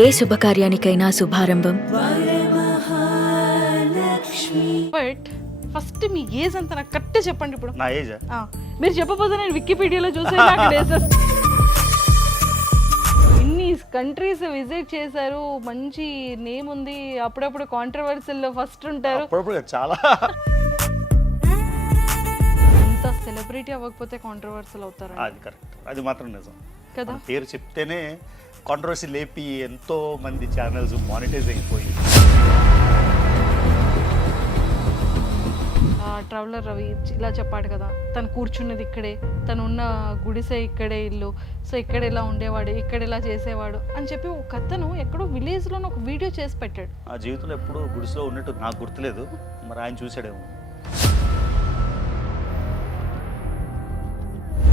ఏ శుభకార్యానికైనా శుభారంభం but first మీ ఏజ్ అంత నాకు కరెక్ట్ చెప్పండి ఇప్పుడు. నా ఏజ్ మీరు చెప్పబోతే నేను వికీపీడియాలో చూసే నాకు డేసెస్ ఇన్ని కంట్రీస్ విజిట్ చేశారు, మంచి నేమ్ ఉంది, అప్పుడప్పుడు కాంట్రవర్సీల్లో ఫస్ట్ ఉంటారు. అప్పుడప్పుడు చాలా ఇంత సెలబ్రిటీ అవ్వకపోతే కాంట్రవర్సీలు అవుతారు. అది కరెక్ట్, అది మాత్రం నిజం కదా. మన పేరు చెప్తేనే కాంట్రవర్సీ లేపి ఎంతో మంది ఛానల్స్ మానిటైజ్ అయిపోయి. ట్రావెలర్ రవి ఇలా చెప్పాడు కదా, తను కూర్చున్నది ఇక్కడే, తను ఉన్న గుడిసె ఇక్కడే, ఇల్లు, సో ఇక్కడ ఇలా ఉండేవాడు, ఇక్కడ ఇలా చేసేవాడు అని చెప్పి ఒక అతను ఎక్కడో విలేజ్లోనే ఒక వీడియో చేసి పెట్టాడు. ఆ జీవితంలో ఎప్పుడు గుడిసెలో ఉన్నట్టు నాకు గుర్తులేదు, మరి ఆయన చూసాడేమో.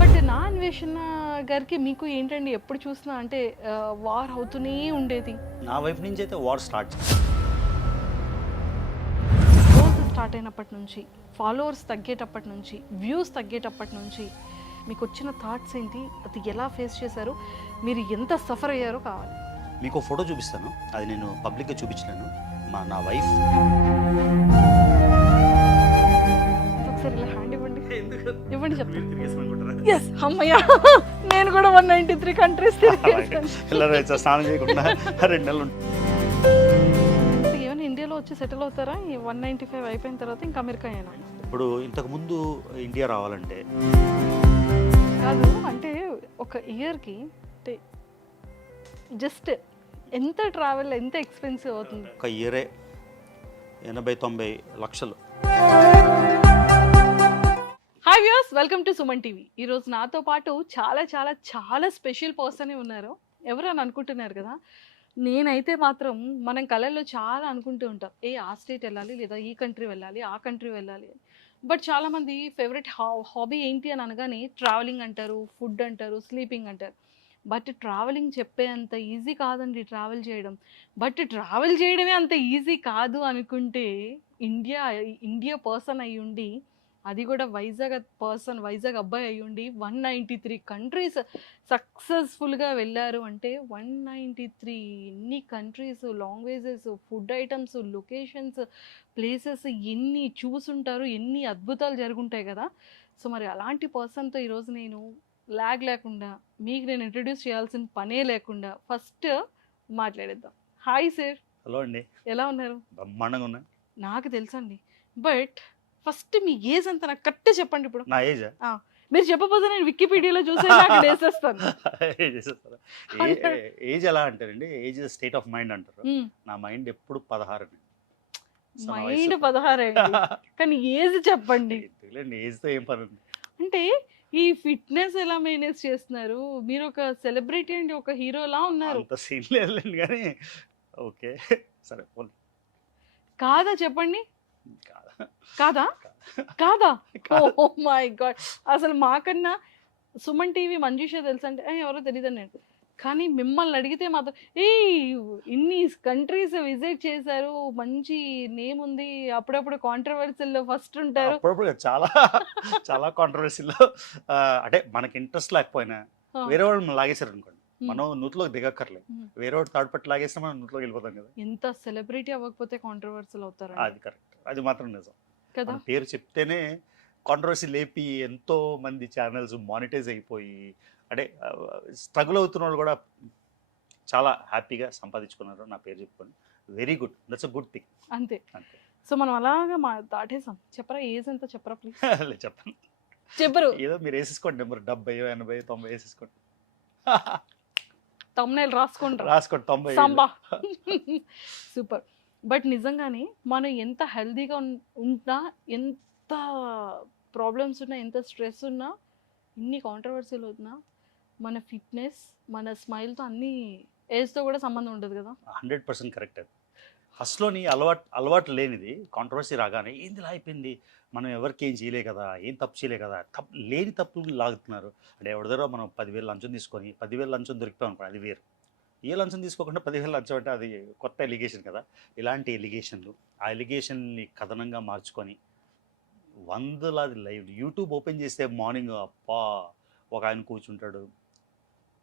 బట్ నా అన్వేషణ గారికి మీకు ఏంటండి, ఎప్పుడు చూసినా అంటే వార్ అవుతూనే ఉండేది. నా వైపు నుంచి అయితే వార్ స్టార్ట్ రోజు స్టార్ట్ అయినప్పటి నుంచి, ఫాలోవర్స్ తగ్గేటప్పటి నుంచి, వ్యూస్ తగ్గేటప్పటి నుంచి మీకు వచ్చిన థాట్స్ ఏంటి, అది ఎలా ఫేస్ చేశారు, మీరు ఎంత సఫర్ అయ్యారో కావాలి. మీకు ఫోటో చూపిస్తాను, అది నేను పబ్లిక్గా చూపించలేను. నా వైఫ్ ఒకసారి ఇలా హ్యాండ్ ఇవ్వండి, ఇవ్వండి చెప్తాను. ఎస్, అమ్మయ్య, నేను కూడా 193 కంట్రీస్ తిరిగేసాను. స్నానం చేయకుండా 2 నెలలు ఏమైనా ఇండియాలో వచ్చి సెటిల్ అవుతారా? ఈ 195 అయిపోయిన తర్వాత ఇంకా అమెరికా అయినా? ఇప్పుడు ఇంతకుముందు ఇండియా రావాలంటే కాదు, అంటే ఒక ఇయర్కి అంటే జస్ట్ ఎంత ట్రావెల్, ఎంత ఎక్స్పెన్సివ్ అవుతుంది? ఒక ఇయరే 80-90 లక్షలు. Hi viewers, welcome to Suman TV. ఈరోజు నాతో పాటు చాలా చాలా చాలా స్పెషల్ పర్సన్ ఉన్నారు. ఎవరని అనుకుంటున్నారు కదా, నేనైతే మాత్రం మనం కళల్లో చాలా అనుకుంటూ ఉంటాం, ఆ స్టేట్ వెళ్ళాలి, లేదా ఈ కంట్రీ వెళ్ళాలి, ఆ కంట్రీ వెళ్ళాలి. బట్ చాలామంది ఫేవరెట్ హాబీ ఏంటి అని అనగానే ట్రావెలింగ్ అంటారు, ఫుడ్ అంటారు, స్లీపింగ్ అంటారు. బట్ ట్రావెలింగ్ చెప్పే అంత ఈజీ కాదండి ట్రావెల్ చేయడం. బట్ ట్రావెల్ చేయడమే అంత ఈజీ కాదు అనుకుంటే, ఇండియా పర్సన్ అయ్యి ఉండి, అది కూడా వైజాగ్ అబ్బాయి అయ్యి ఉండి 193 కంట్రీస్ సక్సెస్ఫుల్గా వెళ్ళారు అంటే 193 ఎన్ని countries, languages, food items, locations, places ఎన్ని చూసుంటారు, ఎన్ని అద్భుతాలు జరుగుంటాయి కదా. సో మరి అలాంటి పర్సన్తో ఈరోజు నేను లాగ్ లేకుండా, మీకు నేను ఇంట్రడ్యూస్ చేయాల్సిన పనే లేకుండా ఫస్ట్ మాట్లాడేద్దాం. Hi sir. హలో అండి, ఎలా ఉన్నారు? బ్రహ్మాండంగా ఉన్నా. నాకు తెలుసండి, బట్ ఫస్ట్ మీ ఏజ్ అంత నాకు కరెక్ట్ చెప్పండి ఇప్పుడు. నా ఏజ్ మీరు చెప్పబోతే నేను వికీపీడియాలో చూసే నాకు వేసేస్తాను. ఏజ్ ఎలా అంటారండి, ఏజ్ స్టేట్ ఆఫ్ మైండ్ అంటారు. నా మైండ్ ఎప్పుడు 16. మైండ్ 16 కానీ ఏజ్ చెప్పండి. ఏజ్తో ఏం పని ఉంది అంటే ఈ ఫిట్నెస్ ఎలా మేనేజ్ చేస్తున్నారు? మీరు ఒక సెలబ్రిటీ అండి, ఒక హీరోలా ఉన్నారు. అంత సీన్ లేదులేండి కానీ ఓకే సరే. కాదా చెప్పండి. కాదా కాదా ఓ మై గాడ్, అసలు మాకన్నా సుమన్ టీవీ మంజుష తెలుసు అంటే ఎవరో తెలియదు నేను. కానీ మిమ్మల్ని అడిగితే మాత్రం ఇన్ని కంట్రీస్ విజిట్ చేశారు, మంచి నేమ్ ఉంది, అప్పుడప్పుడు కాంట్రవర్సీల్లో ఫస్ట్ ఉంటారు. అప్పుడప్పుడు చాలా చాలా కాంట్రవర్సీలో అంటే మనకి ఇంట్రెస్ట్ లేకపోయినా వేరే వాళ్ళు లాగేశారు అనుకోండి, మనం నూతులోకి దిగక్కర్లేదు. వేరే వాడు థర్డ్ పట్టి లాగేస్తే మనం నూతులోకి వెళ్ళిపోతాం కదా. ఎంత సెలబ్రిటీ అవ్వకపోతే కాంట్రవర్సీలు అవుతారు. అది కరెక్ట్, అది మాత్రం నిజం కదా. పేరు చెప్తేనే కాంట్రవర్సీ లేపి ఎంతో మంది ఛానల్స్ మానిటైజ్ అయిపోయి, అంటే స్ట్రగుల్ అవుతున్న వాళ్ళు కూడా చాలా హ్యాపీగా సంపాదించుకున్నారు నా పేరు చెప్పుకొని. Very good, that's a good thing. అంతే. సో మనం అలాగా దాటేసాం. చెప్పరా ఏజ్ ఎంత చెప్పరా ప్లీజ్. చెప్పండి, చెప్పరు. ఏదో మీరు వేసేసుకోండి నెంబర్ 70, 80, 90 వేసేసుకోండి. తమ్ముళ్ళు రాసుకోండి 90 సంబా. సూపర్. బట్ నిజంగానే మనం ఎంత హెల్దీగా ఉన్నా, ఎంత ప్రాబ్లమ్స్ ఉన్నా, ఎంత స్ట్రెస్ ఉన్నా, ఇన్ని కాంట్రవర్సీలు ఉన్నా, మన ఫిట్నెస్, మన స్మైల్తో అన్ని ఏజ్తో కూడా సంబంధం ఉండదు కదా. 100% కరెక్ట్. అది ఫస్ట్లోని అలవాటు లేనిది కాంట్రవర్సీ రాగానే ఏంది ఇలా అయిపోయింది, మనం ఎవరికి ఏం చేయలే కదా, ఏం తప్పు చేయలే కదా, లేని తప్పులు లాగుతున్నారు. అంటే ఎవరి దగ్గర మనం 10,000 లంచం తీసుకొని 10,000 లంచం దొరికిపోయాం అనుకోండి, అది వేరు. ఏ లంచం తీసుకోకుండా 10,000 లంచం అంటే అది కొత్త ఎలిగేషన్ కదా. ఇలాంటి ఎలిగేషన్లు, ఆ ఎలిగేషన్ని కథనంగా మార్చుకొని వందలాది లైవ్ యూట్యూబ్ ఓపెన్ చేస్తే మార్నింగ్ అప్పా ఒక ఆయన కూర్చుంటాడు,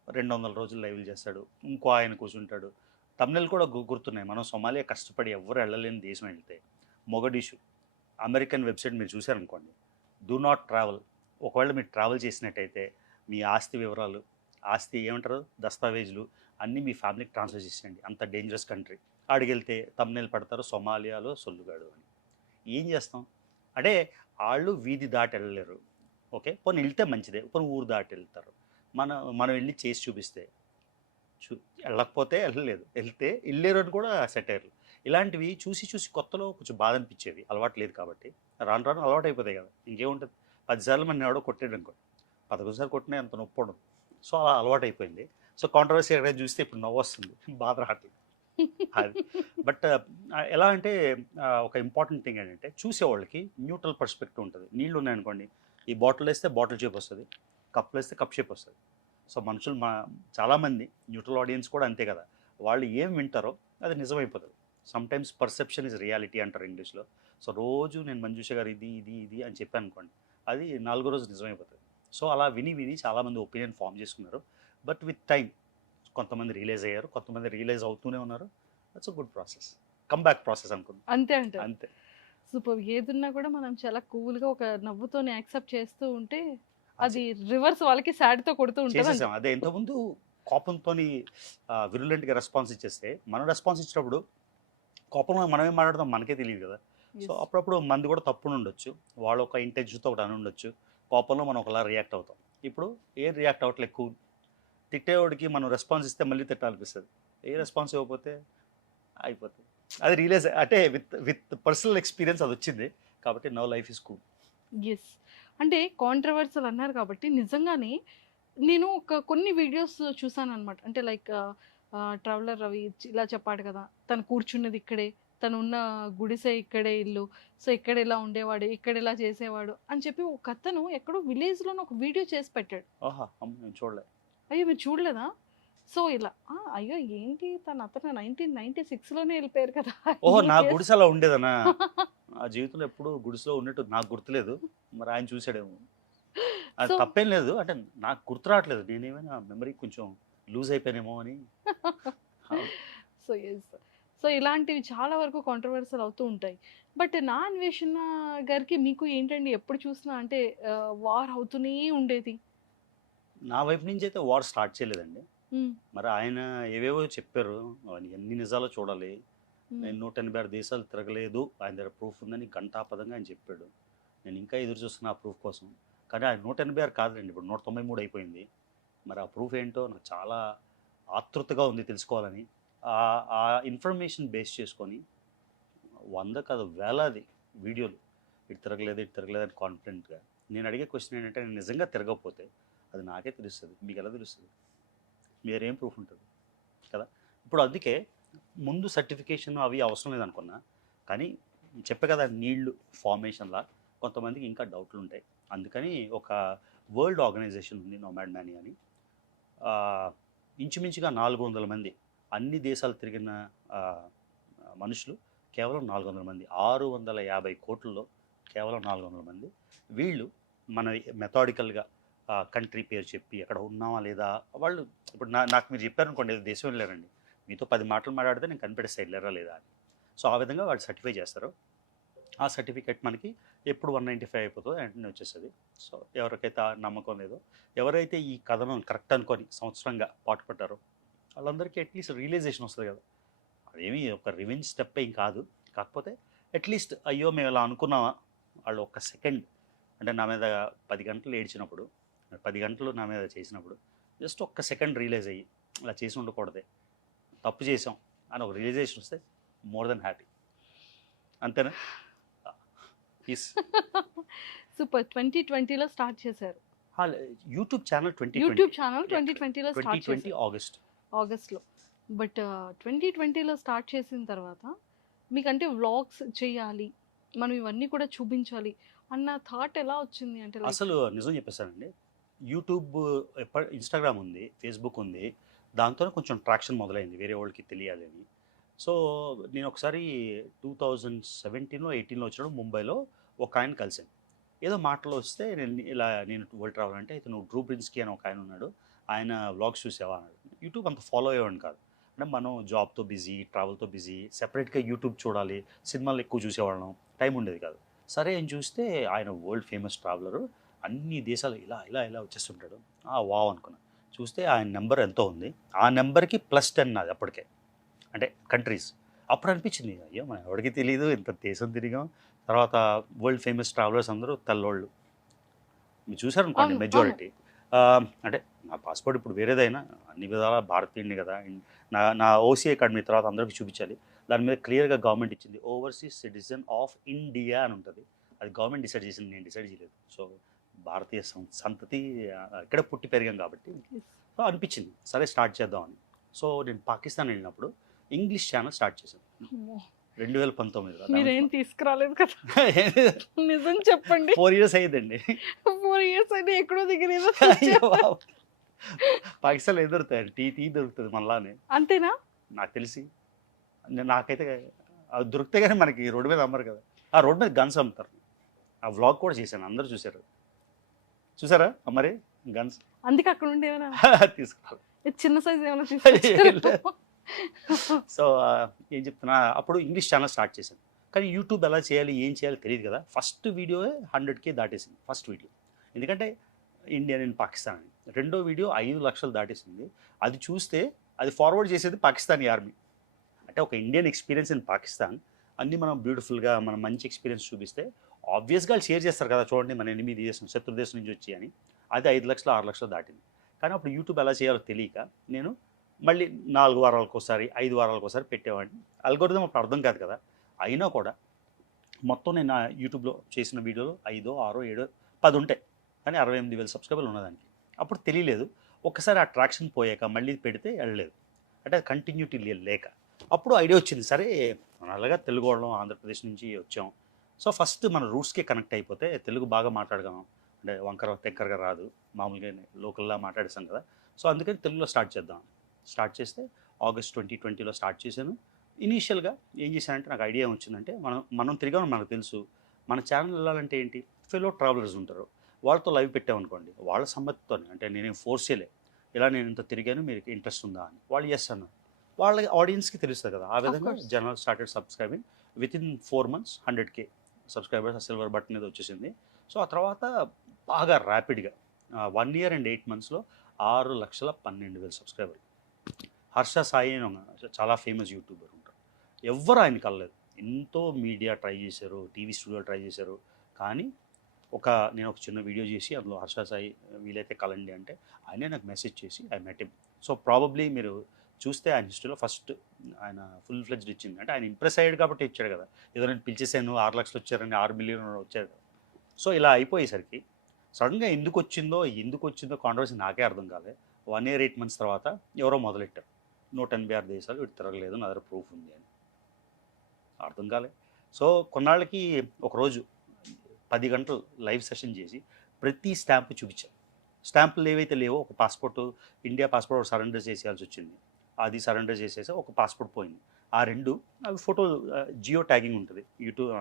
200 రోజులు లైవ్లు చేస్తాడు, ఇంకో ఆయన కూర్చుంటాడు, తమిళ్ కూడా గుర్తున్నాయి. మనం సొమాలియా కష్టపడి ఎవరు వెళ్ళలేని దేశం వెళ్తే మొగడిషు అమెరికన్ వెబ్సైట్ మీరు చూశారనుకోండి, డూ నాట్ ట్రావెల్. ఒకవేళ మీరు ట్రావెల్ చేసినట్టయితే మీ ఆస్తి వివరాలు, ఆస్తి ఏమంటారు దస్తావేజులు అన్నీ మీ ఫ్యామిలీకి ట్రాన్స్ఫర్ చేసేయండి, అంత డేంజరస్ కంట్రీ. అడిగెళ్తే తమిళ పెడతారు సొమాలియాలో సొల్లుగాడు అని. ఏం చేస్తాం అంటే వాళ్ళు వీధి దాటి వెళ్ళలేరు. ఓకే, పోనీ వెళ్తే మంచిదే, పోనీ ఊరు దాటి వెళ్తారు. మనం వెళ్ళి చేసి చూపిస్తే వెళ్ళకపోతే వెళ్ళలేదు, వెళ్తే వెళ్ళారు అని కూడా సెటైర్లు. ఇలాంటివి చూసి చూసి కొత్తలో కొంచెం బాధ అనిపించేది, అలవాటు లేదు కాబట్టి. రాను రాను అలవాటు అయిపోతాయి కదా, ఇంకేముంటుంది. 10 సార్లు మన ఎవడో కొట్టాడు అనుకో, 11 సార్లు కొట్టినా ఎంత నొప్పి ఉండదు. సో అలా అలవాటు అయిపోయింది. సో కాంట్రవర్సీ ఎక్కడైనా చూస్తే ఇప్పుడు నవ్వు వస్తుంది, బాధ రావట్లేదు అది. బట్ ఎలా అంటే ఒక ఇంపార్టెంట్ థింగ్ ఏంటంటే చూసేవాళ్ళకి న్యూట్రల్ పర్స్పెక్టివ్ ఉంటుంది. నీళ్ళు ఉన్నాయనుకోండి, ఈ బాటిల్ వేస్తే బాటిల్ షేప్ వస్తుంది, కప్పులు వేస్తే కప్ షేప్ వస్తుంది. సో మనుషులు చాలామంది న్యూట్రల్ ఆడియన్స్ కూడా అంతే కదా, వాళ్ళు ఏం వింటారో అది నిజమైపోతుంది. సమ్టైమ్స్ పర్సెప్షన్ ఇస్ రియాలిటీ అంటారు ఇంగ్లీష్లో. సో రోజు నేను మంజుష గారు ఇది ఇది ఇది అని చెప్పాను అనుకోండి, అది 4వ రోజు నిజమైపోతుంది. సో అలా విని విని చాలామంది ఒపీనియన్ ఫామ్ చేసుకున్నారు. బట్ విత్ టైం కొంతమంది రియలైజ్ అయ్యారు, కొంతమంది రియలైజ్ అవుతూనే ఉన్నారు. That's a good process, comeback process అనుకుంది. అంతే అంటే అంతే. సూపర్. ఏదున్నా కూడా మనం చాలా కూల్గా ఒక నవ్వుతోనే యాక్సెప్ట్ చేస్తూ ఉంటే అది రివర్స్ వాళ్ళకి సాడ్తో కొడుతూ ఉంటుంది. చేసేసాం అదే. ఇంతకుముందు కోపంతో విరులెంట్గా రెస్పాన్స్ ఇచ్చేస్తే, మనం రెస్పాన్స్ ఇచ్చినప్పుడు కోపంలో మనం ఏం మాట్లాడతాం మనకే తెలియదు కదా. సో అప్పుడప్పుడు మంది కూడా తప్పును ఉండొచ్చు, వాళ్ళు ఒక ఇంటెన్షన్తో ఒకటి అని ఉండొచ్చు, కోపంలో మనం ఒకలా రియాక్ట్ అవుతాం. ఇప్పుడు ఏం రియాక్ట్ అవ్వట్లేదు, కూల్. తిట్టేవాడికి మనం రెస్పాన్స్ ఇస్తే మళ్ళీ తిట్టాలనిపిస్తుంది, ఏ రెస్పాన్స్ ఇవ్వకపోతే అయిపోతుంది. అది రియలైజ్ అంటే విత్ పర్సనల్ ఎక్స్పీరియన్స్ అది వచ్చింది కాబట్టి no life is cool. Yes. అంటే కాంట్రవర్సల్ అన్నారు కాబట్టి నిజంగానే నేను కొన్ని వీడియోస్ చూసాను అనమాట. అంటే లైక్ ట్రావెలర్ రవి ఇలా చెప్పాడు కదా, తను కూర్చున్నది ఇక్కడే, తను ఉన్న గుడిసె ఇక్కడే ఇల్లు, సో ఇక్కడ ఇలా ఉండేవాడు, ఇక్కడ ఇలా చేసేవాడు అని చెప్పి ఒక అతను ఎక్కడో విలేజ్లోనే ఒక వీడియో చేసి పెట్టాడు. నేను చూడలేదు. అయ్యో మీరు చూడలేదా? సో ఇలా అయ్యో ఏంటి అతను 1996లోనే వెళ్ళిపోయారు కదా. ఓహో, నా గుడిసె అలా ఉండేదనా? ఆ జీవితంలో ఎప్పుడు గుడిసెలో ఉన్నట్టు నాకు గుర్తులేదు, మరి ఆయన చూసాడేమో. అది తప్పేం లేదు, అంటే నాకు గుర్తు రావట్లేదు, నేనేమైనా మెమరీ కొంచెం లూజ్ అయిపోయానేమో అని. So yes. సో ఇలాంటివి చాలా వరకు కాంట్రవర్సల్ అవుతూ ఉంటాయి. బట్ నా అన్వేషణ గారికి మీకు ఏంటండి ఎప్పుడు చూసినా అంటే వార్ అవుతూనే ఉండేది? నా వైపు నుంచి అయితే వార్ స్టార్ట్ చేయలేదండి. మరి ఆయన ఏవేవో చెప్పారు, ఎన్ని నిజాలు చూడాలి. నేను 186 దేశాలు తిరగలేదు, ఆయన దగ్గర ప్రూఫ్ ఉందని ఘంటాపదంగా ఆయన చెప్పాడు. నేను ఇంకా ఎదురు చూస్తున్నా ఆ ప్రూఫ్ కోసం. కానీ ఆయన 186 కాదులేండి, ఇప్పుడు 193 అయిపోయింది. మరి ఆ ప్రూఫ్ ఏంటో నాకు చాలా ఆతృతగా ఉంది తెలుసుకోవాలని. ఆ ఇన్ఫర్మేషన్ బేస్ చేసుకొని 100 కాదు వేలాది వీడియోలు, ఇటు తిరగలేదు అని కాన్ఫిడెంట్గా. నేను అడిగే క్వశ్చన్ ఏంటంటే, నేను నిజంగా తిరగకపోతే అది నాకే తెలుస్తుంది, మీకు ఎలా తెలుస్తుంది? మీరేం ప్రూఫ్ ఉంటుంది కదా. ఇప్పుడు అందుకే ముందు సర్టిఫికేషన్ అవి అవసరం లేదనుకున్నా, కానీ చెప్పే కదా నీళ్లు ఫార్మేషన్లా కొంతమందికి ఇంకా డౌట్లు ఉంటాయి. అందుకని ఒక వరల్డ్ ఆర్గనైజేషన్ ఉంది నోమాడ్ మ్యానీ అని, ఇంచుమించుగా 400 మంది, అన్ని దేశాలు తిరిగిన మనుషులు కేవలం 400 మంది, 650 కోట్లలో కేవలం 400 మంది. వీళ్ళు మన మెథాడికల్గా కంట్రీ పేరు చెప్పి ఎక్కడ ఉన్నామా లేదా, వాళ్ళు ఇప్పుడు నాకు మీరు చెప్పారనుకోండి దేశం వెళ్ళారండి, మీతో 10 మాటలు మాట్లాడితే నేను కనిపెట్టేస్తా వెళ్ళారా లేదా అని. సో ఆ విధంగా వాళ్ళు సర్టిఫై చేస్తారు. ఆ సర్టిఫికెట్ మనకి ఎప్పుడు 195 అయిపోతుందో వెంటనే వచ్చేస్తుంది. సో ఎవరికైతే నమ్మకం లేదో, ఎవరైతే ఈ కథను కరెక్ట్ అనుకొని సంవత్సరంగా పాటుపడ్డారో వాళ్ళందరికీ అట్లీస్ట్ రియలైజేషన్ వస్తుంది కదా. అదేమి ఒక రివెంజ్ స్టెప్ ఏం కాదు, కాకపోతే అట్లీస్ట్ అయ్యో మేము ఇలా అనుకున్నామా, వాళ్ళు ఒక సెకండ్ అంటే నా మీద 10 గంటలు ఏడ్చినప్పుడు, 10 గంటలు నా మీద చేసినప్పుడు జస్ట్ ఒక్క సెకండ్ రియలైజ్ అయ్యి అలా చేసి ఉండకూడదే, తప్పు చేసాం అని ఒక రియలైజేషన్ వస్తే మోర్ దెన్ హ్యాపీ. అంతేనా? సూపర్. 2020లో స్టార్ట్ చేశారు యూట్యూబ్ ఛానల్. 2020లో స్టార్ట్ చేశారు, ఆగస్ట్లో. బట్ 2020లో స్టార్ట్ చేసిన తర్వాత మీకంటే వ్లాగ్స్ చేయాలి, మనం ఇవన్నీ కూడా చూపించాలి అన్న థాట్ ఎలా వచ్చింది? అంటే అసలు నిజం చెప్పేసానండి, యూట్యూబ్ ఇన్స్టాగ్రామ్ ఉంది, ఫేస్బుక్ ఉంది, దాంతో కొంచెం ట్రాక్షన్ మొదలైంది వేరే వాళ్ళకి తెలియాలి అని. సో నేను ఒకసారి 2017లో 18లో వచ్చినప్పుడు ముంబైలో ఒక ఆయన కలిసాను. ఏదో మాటలు వస్తే నేను వరల్డ్ ట్రావెల్ అంటే, అయితే నువ్వు డ్రూ బ్రిన్స్కీ అని ఒక ఆయన ఉన్నాడు, ఆయన వ్లాగ్స్ చూసావా అన్నాడు. యూట్యూబ్ అంత ఫాలో అయ్యేవాడిని కాదు, అంటే మనం జాబ్తో బిజీ, ట్రావెల్తో బిజీ, సెపరేట్గా యూట్యూబ్ చూడాలి, సినిమాలు ఎక్కువ చూసేవాళ్ళం, టైం ఉండేది కాదు. సరే అని చూస్తే ఆయన వరల్డ్ ఫేమస్ ట్రావెలరు, అన్ని దేశాలు ఇలా ఇలా ఇలా వచ్చేస్తుంటాడు. వావ్ అనుకున్నా. చూస్తే ఆయన నెంబర్ ఎంతో ఉంది, ఆ నెంబర్కి +10 నాది అప్పటికే, అంటే కంట్రీస్. అప్పుడు అనిపించింది, అయ్యో మనం ఎవరికి తెలియదు, ఇంత దేశం తిరిగాం. తర్వాత వరల్డ్ ఫేమస్ ట్రావెలర్స్ అందరూ తెల్లోళ్ళు, మీరు చూసారనుకోండి అవును, అవును. మెజారిటీ. అంటే నా పాస్పోర్ట్ ఇప్పుడు వేరేదైనా అన్ని విధాలా భారతీయుడిని కదా. నా ఓసీఐ కార్డ్ మీ తర్వాత అందరికీ చూపించాలి. దాని మీద క్లియర్గా గవర్నమెంట్ ఇచ్చింది, ఓవర్సీస్ సిటిజన్ ఆఫ్ ఇండియా అని ఉంటుంది. అది గవర్నమెంట్ డిసైడ్ చేసింది, నేను డిసైడ్ చేయలేదు. సో భారతీయ సంతతి, ఇక్కడ పుట్టి పెరిగాం కాబట్టి సో అనిపించింది సరే స్టార్ట్ చేద్దామని. సో నేను పాకిస్తాన్ వెళ్ళినప్పుడు ఇంగ్లీష్ ఛానల్ స్టార్ట్ చేశాను అమ్మో, 2019లో. మీరేం తీసుకురాలేదు కదా, నిజం చెప్పండి. 4 years అయ్యిందండి. 4 years అయితే ఎక్కడో దగ్గర ఏదో అయ్యో బాబు. పాకిస్తాన్లో ఏం దొరుకుతాయి, టీ దొరుకుతుంది మనలానే అంతేనా? నాకు తెలిసి. నాకైతే అది దొరికితే కానీ మనకి రోడ్డు మీద అమ్మరు కదా. ఆ రోడ్డు మీద గన్స్ అమ్ముతారు. ఆ వ్లాగ్ కూడా చేశాను, అందరూ చూసారా మరి గన్స్. అందుకే అక్కడ ఉండి ఏమైనా తీసుకురాలి. చిన్న సైజ్ ఏమైనా తీసుకొచ్చారా? సో ఏం చెప్తున్నా, అప్పుడు ఇంగ్లీష్ ఛానల్ స్టార్ట్ చేశాను. కానీ యూట్యూబ్ ఎలా చేయాలి, ఏం చేయాలి తెలియదు కదా. ఫస్ట్ వీడియో 100K దాటేసింది, ఫస్ట్ వీడియో. ఎందుకంటే ఇండియన్ ఇన్ పాకిస్తాన్ అని. రెండో వీడియో 5 లక్షలు దాటేసింది. అది చూస్తే అది ఫార్వర్డ్ చేసేది పాకిస్తానీ ఆర్మీ. అంటే ఒక ఇండియన్ ఎక్స్పీరియన్స్ ఇన్ పాకిస్తాన్, అన్నీ మనం బ్యూటిఫుల్గా మనం మంచి ఎక్స్పీరియన్స్ చూపిస్తే ఆబ్వియస్గా వాళ్ళు షేర్ చేస్తారు కదా, చూడండి మన ఎనిమిది దేశం, శత్రు దేశం నుంచి వచ్చి అని. అది 5 లక్షలు 6 లక్షలు దాటింది. కానీ అప్పుడు యూట్యూబ్ ఎలా చేయాలో తెలియక నేను మళ్ళీ 4 వారాలకు ఒకసారి 5 వారాలకు ఒకసారి పెట్టేవాడిని. అల్గోరిథం అప్పుడు అర్థం కాదు కదా. అయినా కూడా మొత్తం నేను నా యూట్యూబ్లో చేసిన వీడియోలు 5, 6, 7, 10 ఉంటాయి. కానీ 68,000 సబ్స్క్రైబర్లు ఉన్నదానికి. అప్పుడు తెలియలేదు. ఒక్కసారి ఆ ట్రాక్షన్ పోయాక మళ్ళీ పెడితే వెళ్ళలేదు, అంటే అది కంటిన్యూటీ లేక. అప్పుడు ఐడియా వచ్చింది, సరే మనం అలాగా తెలుగు వాళ్ళం, ఆంధ్రప్రదేశ్ నుంచి వచ్చాం. సో ఫస్ట్ మన రూట్స్కే కనెక్ట్ అయిపోతే తెలుగు బాగా మాట్లాడగలం. అంటే వంకర తెక్కరగా రాదు, మామూలుగా లోకల్లా మాట్లాడేసాం కదా. సో అందుకని తెలుగులో స్టార్ట్ చేద్దాం. స్టార్ట్ చేస్తే ఆగస్ట్ 2020లో స్టార్ట్ చేశాను. ఇనీషియల్గా ఏం చేశానంటే, నాకు ఐడియా వచ్చిందంటే, మనం తిరిగామని మనకు తెలుసు. మన ఛానల్ వెళ్ళాలంటే ఏంటి, ఫెలో ట్రావెలర్స్ ఉంటారు, వాళ్ళతో లైవ్ పెట్టామనుకోండి, వాళ్ళ సమ్మతితోనే, అంటే నేనేం ఫోర్స్ చేయలే, ఇలా నేను ఇంత తిరిగాను మీకు ఇంట్రెస్ట్ ఉందా అని. వాళ్ళు ఎస్ అన్నారు. వాళ్ళ ఆడియన్స్కి తెలుస్తుంది కదా. ఆ విధంగా general started subscribing. Within 4 months 100K subscribers, silver button మీద వచ్చేసింది. సో ఆ తర్వాత బాగా ర్యాపిడ్గా 1 year and 8 monthsలో 6,12,000 సబ్స్క్రైబర్లు. హర్ష సాయి అని చాలా ఫేమస్ యూట్యూబర్ ఉంటారు, ఎవ్వరు ఆయన కలలేదు. ఎంతో మీడియా ట్రై చేశారు, టీవీ స్టూడియో ట్రై చేశారు. కానీ నేను ఒక చిన్న వీడియో చేసి అందులో హర్ష సాయి వీలైతే కలండి అంటే ఆయనే నాకు మెసేజ్ చేసి I met him. So probably మీరు చూస్తే ఆయన హిస్టరీలో ఫస్ట్ ఆయన ఫుల్ ఫ్లెడ్జ్డ్ ఇచ్చింది, అంటే ఆయన ఇంప్రెస్ అయ్యాడు కాబట్టి ఇచ్చాడు కదా. ఏదో నేను పిలిచేసాను 6 లక్షలు వచ్చారని 6 million వచ్చారు కదా. సో ఇలా అయిపోయేసరికి సడన్గా ఎందుకు వచ్చిందో కాంట్రవర్సీ నాకే అర్థం కాలే. 1 year 8 months తర్వాత ఎవరో మొదలెట్టారు, 186 దేశాలు వీటి తిరగలేదు, నా దగ్గర ప్రూఫ్ ఉంది అని. అర్థం కాలే. సో కొన్నాళ్ళకి ఒకరోజు 10 గంటలు లైవ్ సెషన్ చేసి ప్రతి స్టాంప్ చూపించాను. స్టాంపులు ఏవైతే లేవో, ఒక పాస్పోర్ట్, ఇండియా పాస్పోర్ట్ సరెండర్ చేసేయాల్సి వచ్చింది, అది సరెండర్ చేసేసి ఒక పాస్పోర్ట్ పోయింది. ఆ 2 అవి ఫోటో జియో ట్యాగింగ్ ఉంటుంది యూట్యూబ్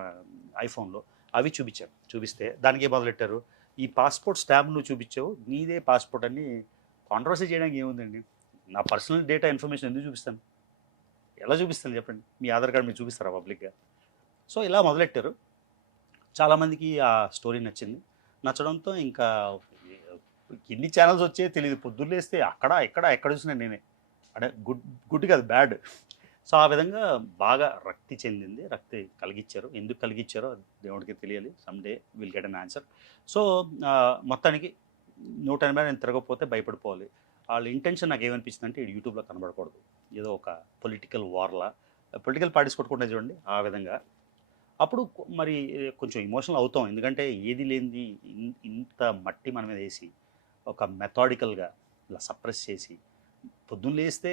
ఐఫోన్లో, అవి చూపిస్తే దానికి మొదలెట్టారు, ఈ పాస్పోర్ట్ స్టాంప్ నువ్వు చూపించావు, నీదే పాస్పోర్ట్ అని. కాంట్రవర్సీ చేయడానికి ఏముందండి, నా పర్సనల్ డేటా ఇన్ఫర్మేషన్ ఎందుకు చూపిస్తాను, ఎలా చూపిస్తాను చెప్పండి. మీ ఆధార్ కార్డు మీరు చూపిస్తారా పబ్లిక్గా? సో ఇలా మొదలెట్టారు. చాలామందికి ఆ స్టోరీ నచ్చడంతో ఇంకా ఎన్ని ఛానల్స్ వచ్చాయో తెలియదు. పొద్దున్న లేస్తే ఎక్కడ చూసినా నేనే, అంటే గుడ్ కాదు, బ్యాడ్. సో ఆ విధంగా బాగా రక్తి కలిగించారు. ఎందుకు కలిగించారో దేవుడికి తెలియాలి, someday will get an answer. So మొత్తానికి 180 నేను తిరగకపోతే భయపడిపోవాలి. వాళ్ళ ఇంటెన్షన్ నాకు ఏమనిపించింది అంటే, యూట్యూబ్లో కనబడకూడదు, ఏదో ఒక పొలిటికల్ పార్టీస్ కొట్టుకుంటే చూడండి ఆ విధంగా. అప్పుడు మరి కొంచెం ఎమోషనల్ అవుతాం, ఎందుకంటే ఏది లేనిది ఇంత మట్టి మన మీద వేసి ఒక మెథాడికల్గా ఇలా సప్రెస్ చేసి, పొద్దున్న లేస్తే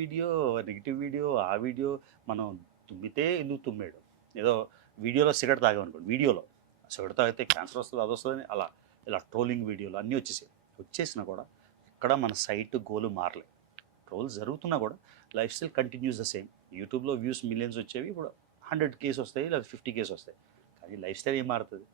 వీడియో, నెగిటివ్ వీడియో, ఆ వీడియో మనం తుమ్మితే ఎందుకు తుమ్మాడు, ఏదో వీడియోలో సిగరెట్ తాగామనుకోండి, వీడియోలో సిగరెట్ తాగితే క్యాన్సర్ వస్తుంది, అది వస్తుందని అలా ఇలా ట్రోలింగ్ వీడియోలు అన్నీ వచ్చేసినా కూడా ఎక్కడ మన సైట్ గోలు మారలే. ట్రోల్స్ జరుగుతున్నా కూడా life style continuous the same. యూట్యూబ్లో వ్యూస్ మిలియన్స్ వచ్చేవి, ఇప్పుడు 100K వస్తాయి లేదా 50K వస్తాయి. కానీ లైఫ్ స్టైల్ ఏం మారుతుంది,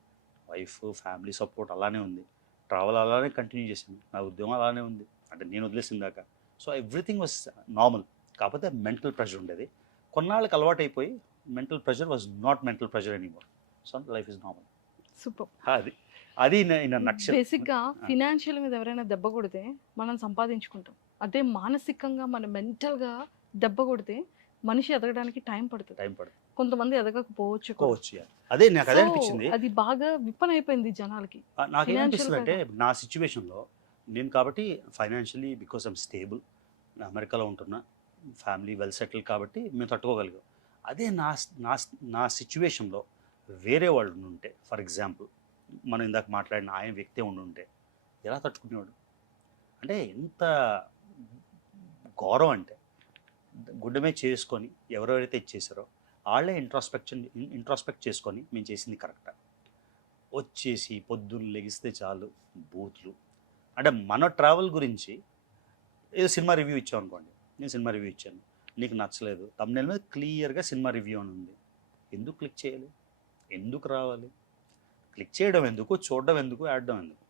వైఫ్ ఫ్యామిలీ సపోర్ట్ అలానే ఉంది, ట్రావెల్ అలానే కంటిన్యూ చేశాను, నా ఉద్యోగం అలానే ఉంది, అంటే నేను వదిలేసిన దాకా. So everything was normal. కాకపోతే మెంటల్ ప్రెషర్ ఉండేది. కొన్నాళ్ళకి అలవాటు అయిపోయి mental pressure was not mental pressure anymore. So life is normal. Super. అది అది నక్ష బేసిక్గా ఫినాన్షియల్ మీద ఎవరైనా దెబ్బ కొడితే మనం సంపాదించుకుంటాం. అదే మానసికంగా మనం మెంటల్గా దెబ్బ కొడితే మనిషి ఎదగడానికి టైం పడుతుంది. టైం పడుతుంది, కొంతమంది ఎదగకపోవచ్చు కూడా. కోవచ్చు. అదే నాకు అదే So, అనిపించింది. అది బాగా విప్పనైపోయింది జనాలకి. నాకేమనిపిస్తుంది Financial అంటే నా సిచ్యువేషన్లో నేను కాబట్టి ఫైనాన్షియలీ బికాస్ ఐమ్ స్టేబుల్, అమెరికాలో ఉంటున్నా, ఫ్యామిలీ వెల్ సెటిల్ కాబట్టి మేము తట్టుకోగలిగాం. అదే నా నా నా సిచ్యువేషన్లో వేరే వాళ్ళు ఉంటే, ఫర్ ఎగ్జాంపుల్ మనం ఇందాక మాట్లాడిన ఆయన వ్యక్తి ఉండుంటే ఎలా తట్టుకునేవాడు? అంటే ఎంత ఘోరం అంటే గుడ్డమే చేసుకొని ఎవరెవరైతే ఇచ్చేసారో వాళ్ళే ఇంట్రాస్పెక్ట్ చేసుకొని మేము చేసింది కరెక్టా, వచ్చేసి పొద్దున్న లెగిస్తే చాలు బూతులు. అంటే మన ట్రావెల్ గురించి ఏదో సినిమా రివ్యూ ఇచ్చాం అనుకోండి, నేను సినిమా రివ్యూ ఇచ్చాను, నీకు నచ్చలేదు, తమ్నెల్ మీద క్లియర్గా సినిమా రివ్యూ అని ఉంది. ఎందుకు క్లిక్ చేయాలి? ఎందుకు రావాలి? క్లిక్ చేయడం ఎందుకు, చూడడం ఎందుకు, ఆడడం ఎందుకు?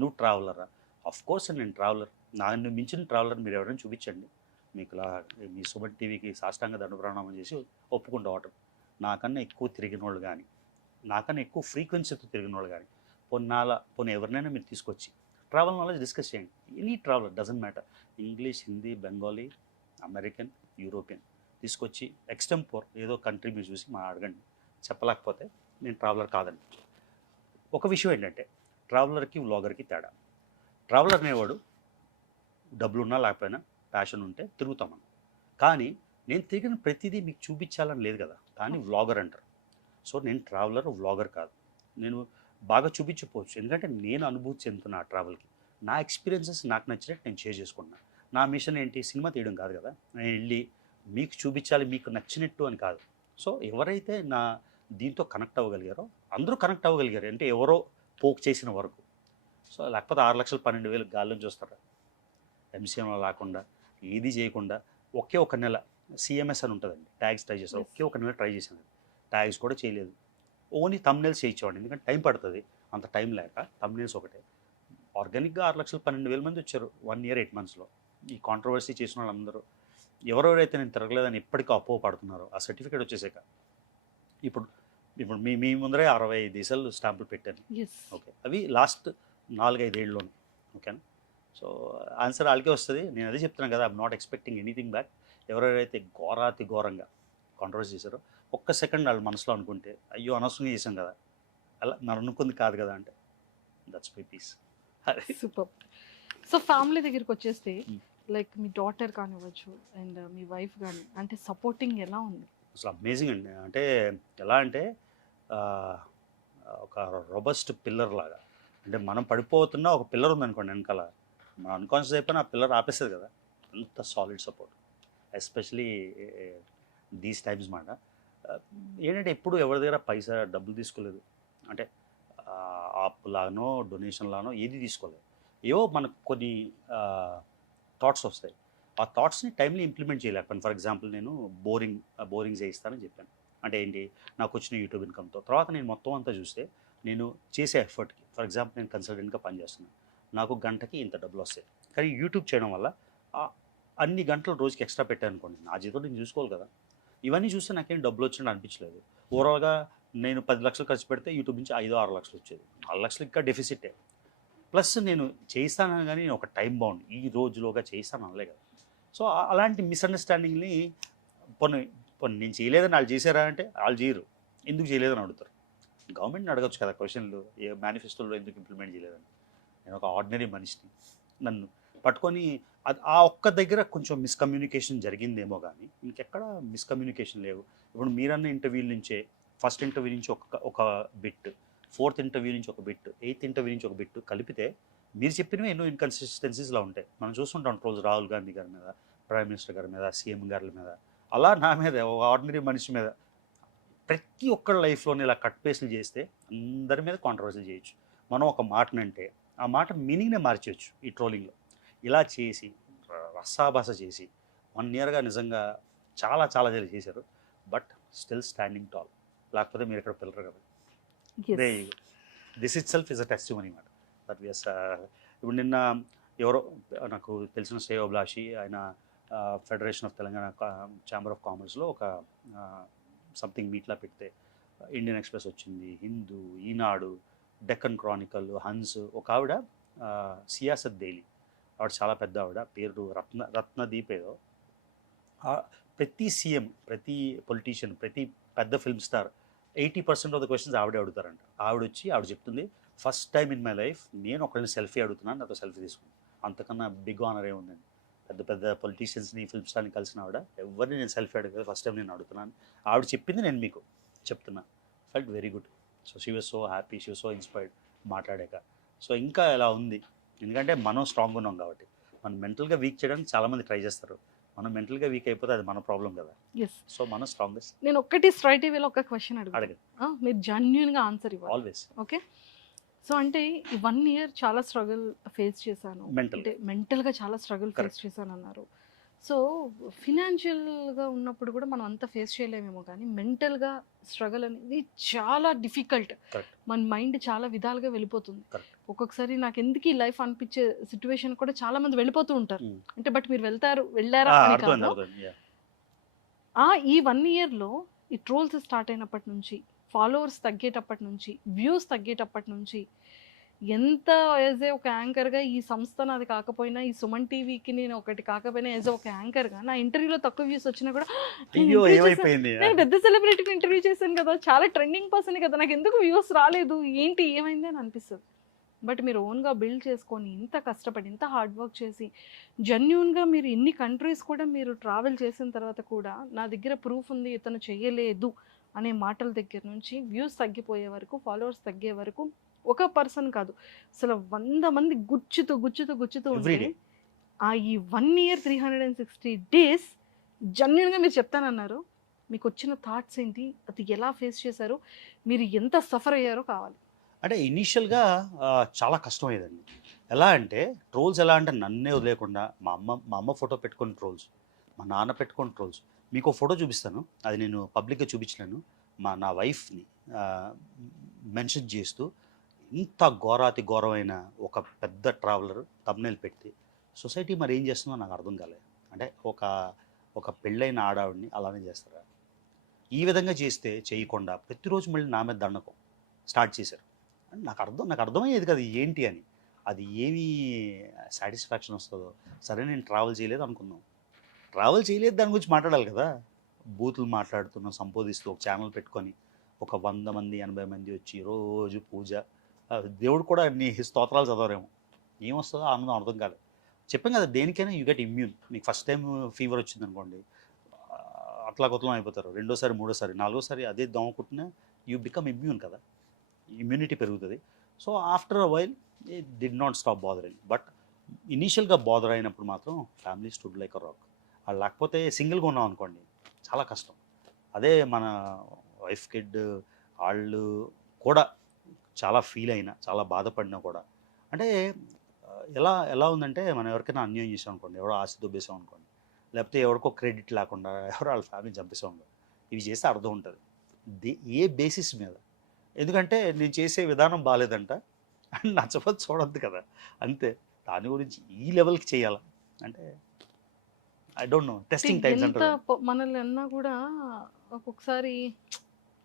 నువ్వు ట్రావెలరా? ఆఫ్ కోర్స్ నేను ట్రావెలర్. నన్ను మించిన ట్రావెలర్ మీరు ఎవరైనా చూపించండి, మీకు మీ సుమన్ టీవీకి సాష్టాంగ దండ ప్రణామం చేసి ఒప్పుకుంటూ అవటం. నాకన్నా ఎక్కువ తిరిగిన వాళ్ళు కానీ, నాకన్నా ఎక్కువ ఫ్రీక్వెన్సీతో తిరిగిన వాళ్ళు కానీ, పోనీ ఎవరినైనా మీరు తీసుకొచ్చి ట్రావెల్ నాలెడ్జ్ డిస్కస్ చేయండి. Any traveller doesn't matter, English, Hindi, Bengali, American, European తీసుకొచ్చి ఎక్స్టెంపోర్ ఏదో కంట్రీ మీరు చూసి మా అడగండి. చెప్పలేకపోతే నేను ట్రావెలర్ కాదండి. ఒక విషయం ఏంటంటే ట్రావెలర్కి వ్లాగర్కి తేడా. ట్రావెలర్ అనేవాడు డబ్బులున్నా లేకపోయినా ప్యాషన్ ఉంటే తిరుగుతాం మనం. కానీ నేను తిరిగిన ప్రతిదీ మీకు చూపించాలని లేదు కదా, కానీ వ్లాగర్ అంటారు. సో నేను ట్రావెలర్, వ్లాగర్ కాదు. నేను బాగా చూపించకపోవచ్చు, ఎందుకంటే నేను అనుభూతి చెందుతున్నా ఆ ట్రావెల్కి. నా ఎక్స్పీరియన్సెస్ నాకు నచ్చినట్టు నేను షేర్ చేసుకున్నాను. నా మిషన్ ఏంటి, సినిమా తీయడం కాదు కదా, నేను వెళ్ళి మీకు చూపించాలి మీకు నచ్చినట్టు అని కాదు. సో ఎవరైతే నా దీంతో కనెక్ట్ అవ్వగలిగారో అందరూ కనెక్ట్ అవ్వగలిగారు, అంటే ఎవరో పోక్ చేసిన వరకు. సో లేకపోతే 6,12,000 గాల్లో చూస్తారా, ఎంసీఎంలో లేకుండా ఏది చేయకుండా ఒకే ఒక నెల సిఎంఎస్ అని ఉంటుందండి, ట్యాగ్స్ ట్రై చేస్తారు. ఒకే ఒక నెల ట్రై చేశాను, ట్యాగ్స్ కూడా చేయలేదు. ఓన్లీ తమ్నెల్స్ చేయించేవాడిని, ఎందుకంటే టైం పడుతుంది, అంత టైం లేక తమ్నెల్స్ ఒకటే. ఆర్గానిక్గా 6,12,000 మంది వచ్చారు 1 year 8 monthsలో. ఈ కాంట్రవర్సీ చేసిన వాళ్ళందరూ ఎవరెవరైతే నేను తిరగలేదని ఎప్పటికీ అపోహ పడుతున్నారో ఆ సర్టిఫికేట్ వచ్చేసాక ఇప్పుడు ఇప్పుడు మీ ముందరే 60 దేశాలు స్టాంపులు పెట్టాను. ఎస్. ఓకే, అవి లాస్ట్ 4-5 ఏళ్ళలోనే. ఓకేనా? సో ఆన్సర్ వాళ్ళకే వస్తుంది. నేను అదే చెప్తున్నాను కదా, I'm not expecting anything back. ఎవరెవరైతే ఘోరంగా కాంట్రవర్సీ చేశారో ఒక్క సెకండ్ వాళ్ళు మనసులో అనుకుంటే అయ్యో అనవసరంగా చేశాం కదా, అలా మనం అనుకుంది కాదు కదా అంటే that's my peace. Super. So family దగ్గరికి వచ్చేస్తే Hmm. లైక్ మీ డాటర్ కానివ్వచ్చు అండ్ మీ వైఫ్ కానీ, అంటే సపోర్టింగ్ ఎలా ఉంది? అసలు అమేజింగ్ అండి. అంటే ఎలా అంటే ఆ, ఒక రొబస్ట్ పిల్లర్ లాగా. అంటే మనం పడిపోతున్నా ఒక పిల్లర్ ఉందనుకోండి వెనకాల, మనం అన్కాన్షియస్ అయిపోయినా ఆ పిల్లర్ ఆపేస్తుంది కదా, అంత solid support. Especially these times మాట. ఏంటంటే ఎప్పుడు ఎవరి దగ్గర పైసా డబ్బులు తీసుకోలేదు, అంటే అప్పులానో డొనేషన్లానో ఏది తీసుకోలేదు. ఏవో మనకు కొన్ని థాట్స్ వస్తాయి, ఆ థాట్స్ని టైంలీ ఇంప్లిమెంట్ చేయలేకపోయాను. ఫర్ ఎగ్జాంపుల్ నేను బోరింగ్ చేయిస్తానని చెప్పాను. అంటే ఏంటి, నాకు వచ్చిన యూట్యూబ్ ఇన్కమ్తో. తర్వాత నేను మొత్తం అంతా చూస్తే నేను చేసే ఎఫర్ట్కి, ఫర్ ఎగ్జాంపుల్ నేను కన్సల్టెంట్గా పనిచేస్తున్నాను, నాకు గంటకి ఇంత డబ్బులు వస్తాయి. కానీ యూట్యూబ్ చేయడం వల్ల అన్ని గంటలు రోజుకి ఎక్స్ట్రా పెట్టాను అనుకోండి, నా జీతం నేను చూసుకోవాలి కదా. ఇవన్నీ చూస్తే నాకేం డబ్బులు వచ్చినట్టు అనిపించలేదు. ఓవరాల్గా నేను 10 లక్షలు ఖర్చు పెడితే యూట్యూబ్ నుంచి 5-6 లక్షలు వచ్చేది, 4 లక్షలు ఇంకా డెఫిసిటే. ప్లస్ నేను చేయిస్తాను కానీ నేను ఒక టైం బౌండ్, ఈ రోజులోగా చేయిస్తాను అనలే కదా. సో అలాంటి మిస్అండర్స్టాండింగ్ని కొన్ని నేను చేయలేదని వాళ్ళు చేశారా అంటే వాళ్ళు చేయరు, ఎందుకు చేయలేదని అడుగుతారు. గవర్నమెంట్ని అడగచ్చు కదా క్వశ్చన్లు, ఏ మేనిఫెస్టోలో ఎందుకు ఇంప్లిమెంట్ చేయలేదని. నేను ఒక ఆర్డినరీ మనిషిని, నన్ను పట్టుకొని అది ఆ ఒక్క దగ్గర కొంచెం మిస్కమ్యూనికేషన్ జరిగిందేమో కానీ ఇంకెక్కడ మిస్కమ్యూనికేషన్ లేవు. ఇప్పుడు మీరన్న ఇంటర్వ్యూల నుంచే, ఫస్ట్ ఇంటర్వ్యూ నుంచి ఒక బిట్, 4th ఇంటర్వ్యూ నుంచి ఒక బిట్, 8th ఇంటర్వ్యూ నుంచి ఒక బిట్ కలిపితే మీరు చెప్పినవి ఎన్నో ఇన్కన్సిస్టెన్సీస్లో ఉంటాయి. మనం చూస్తుంటాం ట్రోల్స్ రాహుల్ గాంధీ గారి మీద, ప్రైమ్ మినిస్టర్ గారి మీద, సీఎం గారి మీద, అలా నా మీద ఒక ఆర్డినరీ మనిషి మీద ప్రతి ఒక్కరి లైఫ్లోనే ఇలా కట్ పేస్ట్లు చేస్తే అందరి మీద కాంట్రవర్సీ చేయొచ్చు. మనం ఒక మాటనంటే ఆ మాట మీనింగ్నే మార్చేయచ్చు ఈ ట్రోలింగ్లో. ఇలా చేసి రసాభాస చేసి 1 yearగా నిజంగా చాలా చాలా చేశారు, బట్ స్టిల్ స్టాండింగ్ టాల్. లేకపోతే మీరు ఇక్కడ పిల్లరు కదా. This it self is a testimony మాట. దట్ విస్ ఇప్పుడు నిన్న ఎవరో నాకు తెలిసిన శ్రేయోభిలాషి, ఆయన federation of Telangana chamber of కామర్స్లో ఒక సంథింగ్ మీట్లా పెడితే ఇండియన్ ఎక్స్ప్రెస్ వచ్చింది, హిందూ, ఈనాడు, డెక్కన్ క్రానికల్, హన్స్. ఒక ఆవిడ సియాసత్ డైలీ, ఆవిడ చాలా పెద్ద ఆవిడ, పేరు రత్నదీప్ ఏదో. ప్రతి సీఎం, ప్రతి పొలిటీషియన్, ప్రతి పెద్ద film star 80% of the questions ఆవిడే అడుగుతారంట. ఆవిడ చెప్తుంది, first time in my life నేను ఒకరిని సెల్ఫీ అడుగుతున్నాను, నాతో సెల్ఫీ తీసుకున్నాను. అంతకన్నా బిగ్ ఆనర్ ఏముందండి? పెద్ద పెద్ద పొలిటీషియన్స్ని, ఫిల్మ్ స్టార్ని కలిసిన ఆవిడ ఎవరిని నేను సెల్ఫీ అడగదు, ఫస్ట్ టైం నేను అడుగుతున్నాను. ఆవిడ చెప్పింది నేను మీకు చెప్తున్నా. Felt very good. So she was so happy, she was so inspired మాట్లాడాక. సో ఇంకా ఎలా ఉంది, ఎందుకంటే మనం స్ట్రాంగ్ ఉన్నాం కాబట్టి. మనం మెంటల్గా వీక్ చేయడానికి చాలామంది ట్రై చేస్తారు. మనం మెంటల్గా వీక్ అయిపోతే అది మన ప్రాబ్లం కదా. ఎస్, సో మనం స్ట్రాంగెస్ట్. నేను ఒక్కటి స్ట్రైట్ వేలో ఒక క్వశ్చన్ అడగదు అడుగుతాను, మీరు జెన్యున్గా ఆన్సర్ ఇవ్వాలి. ఆల్వేస్. ఓకే, సో అంటే ఈ 1 year చాలా స్ట్రగుల్ ఫేస్ చేశాను, Mental. అంటే మెంటల్గా చాలా స్ట్రగుల్ ఫేస్ Correct. చేశాను అన్నారు. సో ఫినాన్షియల్గా ఉన్నప్పుడు కూడా మనం అంత ఫేస్ చేయలేమేమో, కానీ మెంటల్గా స్ట్రగుల్ అనేది చాలా డిఫికల్ట్. Correct. మన మైండ్ చాలా విధాలుగా వెళ్ళిపోతుంది. Correct. ఒక్కొక్కసారి నాకు ఎందుకు ఈ లైఫ్ అనిపించే సిచ్యువేషన్ కూడా చాలా మంది వెళ్ళిపోతూ ఉంటారు. Mm. అంటే బట్ మీరు వెళ్ళారా అని అర్థమైంది, కాదు. అర్థమైంది. Yeah. ఈ 1 yearలో ఈ ట్రోల్స్ స్టార్ట్ అయినప్పటి నుంచి, ఫాలోవర్స్ తగ్గేటప్పటి నుంచి, వ్యూస్ తగ్గేటప్పటి నుంచి, ఎంత యాజ్ ఏ ఒక యాంకర్గా ఈ సంస్థ నాది కాకపోయినా, ఈ సుమన్ టీవీకి నేను ఒకటి కాకపోయినా యాజ్ ఒక యాంకర్గా నా ఇంటర్వ్యూలో తక్కువ వ్యూస్ వచ్చినా కూడా నేను అయ్యో interview చేశాను, ఏమైపోయింది. నేను పెద్ద సెలబ్రిటీని ఇంటర్వ్యూ చేశాను కదా, చాలా ట్రెండింగ్ పర్సన్ కదా, నాకు ఎందుకు వ్యూస్ రాలేదు, ఏంటి ఏమైంది అని అనిపిస్తుంది. బట్ మీరు ఓన్గా బిల్డ్ చేసుకొని ఇంత కష్టపడి ఇంత హార్డ్ వర్క్ చేసి జెన్యూన్గా మీరు ఇన్ని కంట్రీస్ కూడా మీరు ట్రావెల్ చేసిన తర్వాత కూడా నా దగ్గర ప్రూఫ్ ఉంది ఇతను చేయలేదు అనే మాటల దగ్గర నుంచి వ్యూస్ తగ్గిపోయే వరకు, ఫాలోవర్స్ తగ్గే వరకు, ఒక పర్సన్ కాదు అసలు 100 మంది గుచ్చుతూ Every ఉంటే day. ఈ 1 year 360 days జెన్యూన్గా మీరు చెప్తానన్నారు. మీకు వచ్చిన థాట్స్ ఏంటి, అది ఎలా ఫేస్ చేశారు, మీరు ఎంత సఫర్ అయ్యారో కావాలి. అంటే ఇనీషియల్గా చాలా కష్టమయ్యేదండి. ఎలా అంటే ట్రోల్స్ ఎలా అంటే నన్నే వదిలేకుండా మా అమ్మ ఫోటో పెట్టుకొని ట్రోల్స్, మా నాన్న పెట్టుకొని ట్రోల్స్. మీకు ఒక ఫోటో చూపిస్తాను, అది నేను పబ్లిక్గా చూపించలేను. నా వైఫ్ని మెన్షన్ చేస్తూ ఇంత ఘోరాతి ఘోరమైన ఒక పెద్ద ట్రావెలర్ తమ్నెల్ పెట్టి సొసైటీ మరి ఏం చేస్తుందో నాకు అర్థం కాలేదు. అంటే ఒక పెళ్ళైన ఆడావిడిని అలానే చేస్తారా? ఈ విధంగా చేస్తే చేయకుండా ప్రతిరోజు మళ్ళీ నా మీద దండకం స్టార్ట్ చేశారు. నాకు అర్థమయ్యేది కదా ఏంటి అని. అది ఏమి సాటిస్ఫాక్షన్ వస్తుందో. సరే నేను ట్రావెల్ చేయలేదు అనుకుందాం, ట్రావెల్ చేయలేదు దాని గురించి మాట్లాడాలి కదా. బూతులు మాట్లాడుతున్నాం, సంబోధిస్తూ ఒక ఛానల్ పెట్టుకొని ఒక 100 మంది 80 మంది వచ్చి రోజు పూజ, దేవుడు కూడా నీ స్తోత్రాలు చదవరేమో, ఏమొస్తుందో ఆనందం అర్థం కాలేదు. చెప్పాం కదా, దేనికైనా యూ గెట్ ఇమ్యూన్. మీకు ఫస్ట్ టైం ఫీవర్ వచ్చింది అనుకోండి, అట్లా కొత్తలం అయిపోతారు. రెండోసారి, మూడోసారి, నాలుగోసారి అదే దోమ కుట్టినా యూ బికమ్ ఇమ్యూన్ కదా, ఇమ్యూనిటీ పెరుగుతుంది. So after a while it did not stop bothering. But ఇనీషియల్గా బాదర్ అయినప్పుడు మాత్రం family stood like a rock. వాళ్ళు లేకపోతే సింగిల్గా ఉన్నాం అనుకోండి చాలా కష్టం. అదే మన వైఫ్ కిడ్ వాళ్ళు కూడా చాలా ఫీల్ అయినా, చాలా బాధపడినా కూడా, అంటే ఎలా ఉందంటే మనం ఎవరికైనా అన్యాయం చేసాం అనుకోండి, ఎవరో ఆశ దుబ్బేసాం అనుకోండి, లేకపోతే ఎవరికో క్రెడిట్ లేకుండా ఎవరో వాళ్ళ ఫ్యామిలీ చంపేసాం అనుకోండి, ఇవి చేస్తే అర్థం ఉంటుంది ఏ బేసిస్ మీద. ఎందుకంటే నేను చేసే విధానం బాగాలేదంట అని నచ్చపోతే చూడద్దు కదా, అంతే. దాని గురించి ఈ లెవెల్కి చేయాలా అంటే I don't know. Testing times ఎంత అంటారు. మనల్ని అన్నా కూడా ఒక్కొక్కసారి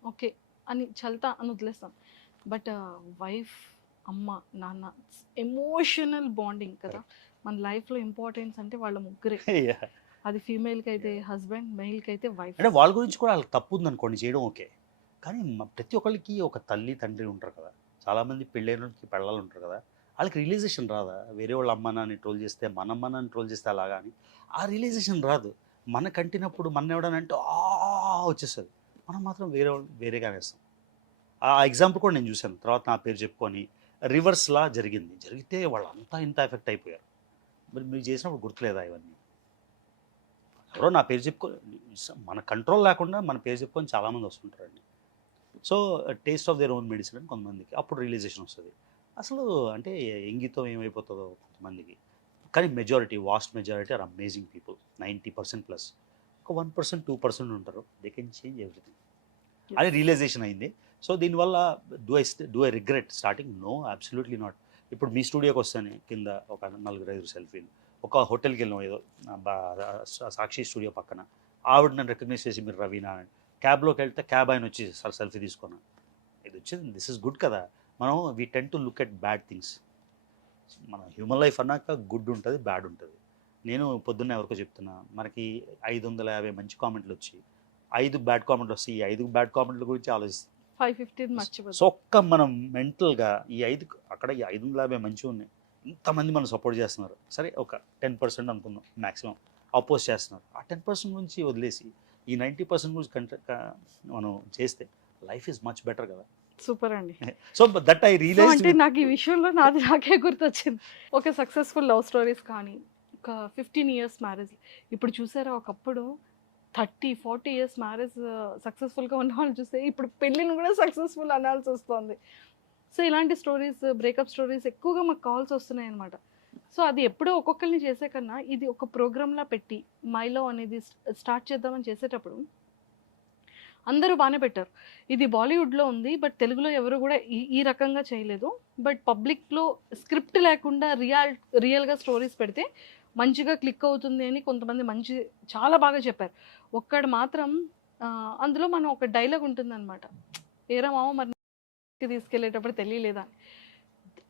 ఓకే అని చల్తా అని వదిలేస్తాం. బట్ వైఫ్, అమ్మ, నాన్న, ఎమోషనల్ బాండింగ్ కదా మన లైఫ్లో ఇంపార్టెన్స్. అంటే వాళ్ళ ముగ్గురే, అది ఫీమేల్కి అయితే హస్బెండ్, మెయిల్కి అయితే వైఫ్. అంటే వాళ్ళ గురించి కూడా వాళ్ళకి తప్పు ఉందనుకోండి చేయడం ఓకే, కానీ ప్రతి ఒక్కరికి ఒక తల్లి తండ్రి ఉంటారు కదా. చాలామంది పెళ్ళైనకి పెళ్ళాలు ఉంటారు కదా, వాళ్ళకి రియలైజేషన్ రాదా? వేరే వాళ్ళ అమ్మ నాన్ని ట్రోల్ చేస్తే మన అమ్మ నాన్ని ట్రోల్ చేస్తే అలాగా అని ఆ రియలైజేషన్ రాదు. మన కంటినప్పుడు మన ఎవడనంటే వచ్చేస్తుంది, మనం మాత్రం వేరేగానే వేస్తాం. ఆ ఎగ్జాంపుల్ కూడా నేను చూశాను. తర్వాత నా పేరు చెప్పుకొని రివర్స్లా జరిగితే వాళ్ళంతా ఇంత ఎఫెక్ట్ అయిపోయారు. మరి మీరు చేసినప్పుడు గుర్తులేదా ఇవన్నీ? ఎవరో నా పేరు చెప్పుకొని, మన కంట్రోల్ లేకుండా మన పేరు చెప్పుకొని చాలామంది వస్తుంటారండి. So taste of their own medicine అని కొంతమందికి అప్పుడు రియలైజేషన్ వస్తుంది. అసలు అంటే ఇంగితం ఏమైపోతుందో కొంతమందికి. కానీ vast majority are amazing people. 90%+. ఒక 1%, 2% ఉంటారు, దే కెన్ చేంజ్ ఎవ్రీథింగ్ అని రియలైజేషన్ అయింది. సో దీనివల్ల do I regret starting? No, absolutely not. ఇప్పుడు మీ స్టూడియోకి వస్తానే కింద ఒక 4-5 సెల్ఫీలు, ఒక హోటల్కి వెళ్ళాం ఏదో సాక్షి స్టూడియో పక్కన. ఆవిడ నన్ను రికగ్నైజ్ చేసి మీరు రవీనా అని. క్యాబ్లోకి వెళ్తే క్యాబ్ ఆయన వచ్చి సార్ సెల్ఫీ తీసుకున్నాను. ఇది వచ్చింది, దిస్ ఇస్ గుడ్ కదా. మనం we tend to look at bad things. మన హ్యూమన్ లైఫ్ అన్నాక గుడ్ ఉంటుంది, బ్యాడ్ ఉంటుంది. నేను పొద్దున్న ఎవరికో చెప్తున్నా, మనకి 550 మంచి కామెంట్లు వచ్చి 5 బ్యాడ్ కామెంట్లు వస్తాయి. ఈ 5 బ్యాడ్ కామెంట్ల గురించి ఆలోచిస్తాం. 515 మర్చిపోతుంది. సో మనం మెంటల్గా ఈ 5 అక్కడ ఈ 550 మంచి ఉన్నాయి, ఇంతమంది మనం సపోర్ట్ చేస్తున్నారు. సరే ఒక 10% అనుకుందాం మ్యాక్సిమం అపోజ్ చేస్తున్నారు. ఆ 10% గురించి వదిలేసి ఈ 90% గురించి మనం చేస్తే లైఫ్ ఈజ్ మచ్ బెటర్ కదా. సూపర్ అండి. So that I so realize. అంటే నాకు ఈ విషయంలో నాకే గుర్తొచ్చింది. ఒక సక్సెస్ఫుల్ లవ్ స్టోరీస్ కానీ, ఒక 15 ఇయర్స్ మ్యారేజ్. ఇప్పుడు చూసారా, ఒకప్పుడు 30-40 ఇయర్స్ మ్యారేజ్ సక్సెస్ఫుల్గా ఉన్న వాళ్ళు చూస్తే ఇప్పుడు పెళ్ళిని కూడా సక్సెస్ఫుల్ అనాల్సి వస్తుంది. సో ఇలాంటి స్టోరీస్, బ్రేకప్ స్టోరీస్ ఎక్కువగా మాకు కాల్స్ వస్తున్నాయి అనమాట. సో అది ఎప్పుడో ఒక్కొక్కరిని చేసే కన్నా ఇది ఒక ప్రోగ్రామ్లా పెట్టి మైలో అనేది స్టార్ట్ చేద్దామని చేసేటప్పుడు అందరూ బాగానే పెట్టారు. ఇది బాలీవుడ్లో ఉంది, బట్ తెలుగులో ఎవరు కూడా ఈ రకంగా చేయలేదు. బట్ పబ్లిక్లో స్క్రిప్ట్ లేకుండా రియల్గా స్టోరీస్ పెడితే మంచిగా క్లిక్ అవుతుంది అని కొంతమంది చాలా బాగా చెప్పారు. ఒక్కడు మాత్రం అందులో మనం ఒక డైలాగ్ ఉంటుందన్నమాట, ఏరా మామ మరి తీసుకెళ్ళేటప్పుడు తెలియలేదా అని.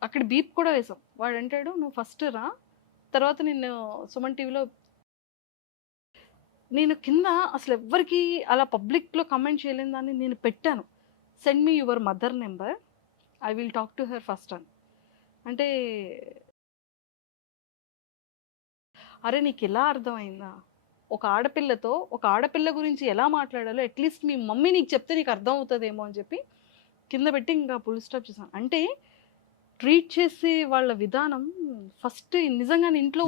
అక్కడ బీప్ కూడా వేసాం. వాడు అంటాడు, నువ్వు ఫస్ట్ రా, తర్వాత నిన్ను సుమన్ టీవీలో. నేను కింద అసలు ఎవ్వరికి అలా పబ్లిక్లో కమెంట్ చేయలేని దాన్ని నేను పెట్టాను, send me your mother number, I will talk to her first అని. అంటే అరే నీకు ఎలా అర్థమైందా, ఒక ఆడపిల్ల గురించి ఎలా మాట్లాడాలో అట్లీస్ట్ మీ మమ్మీ నీకు చెప్తే నీకు అర్థం అవుతుందేమో అని చెప్పి కింద పెట్టి ఇంకా ఫుల్ స్టాప్ చేశాను. అంటే ట్రీట్ చేసే వాళ్ళ విధానం ఫస్ట్ నిజంగా ఇంట్లో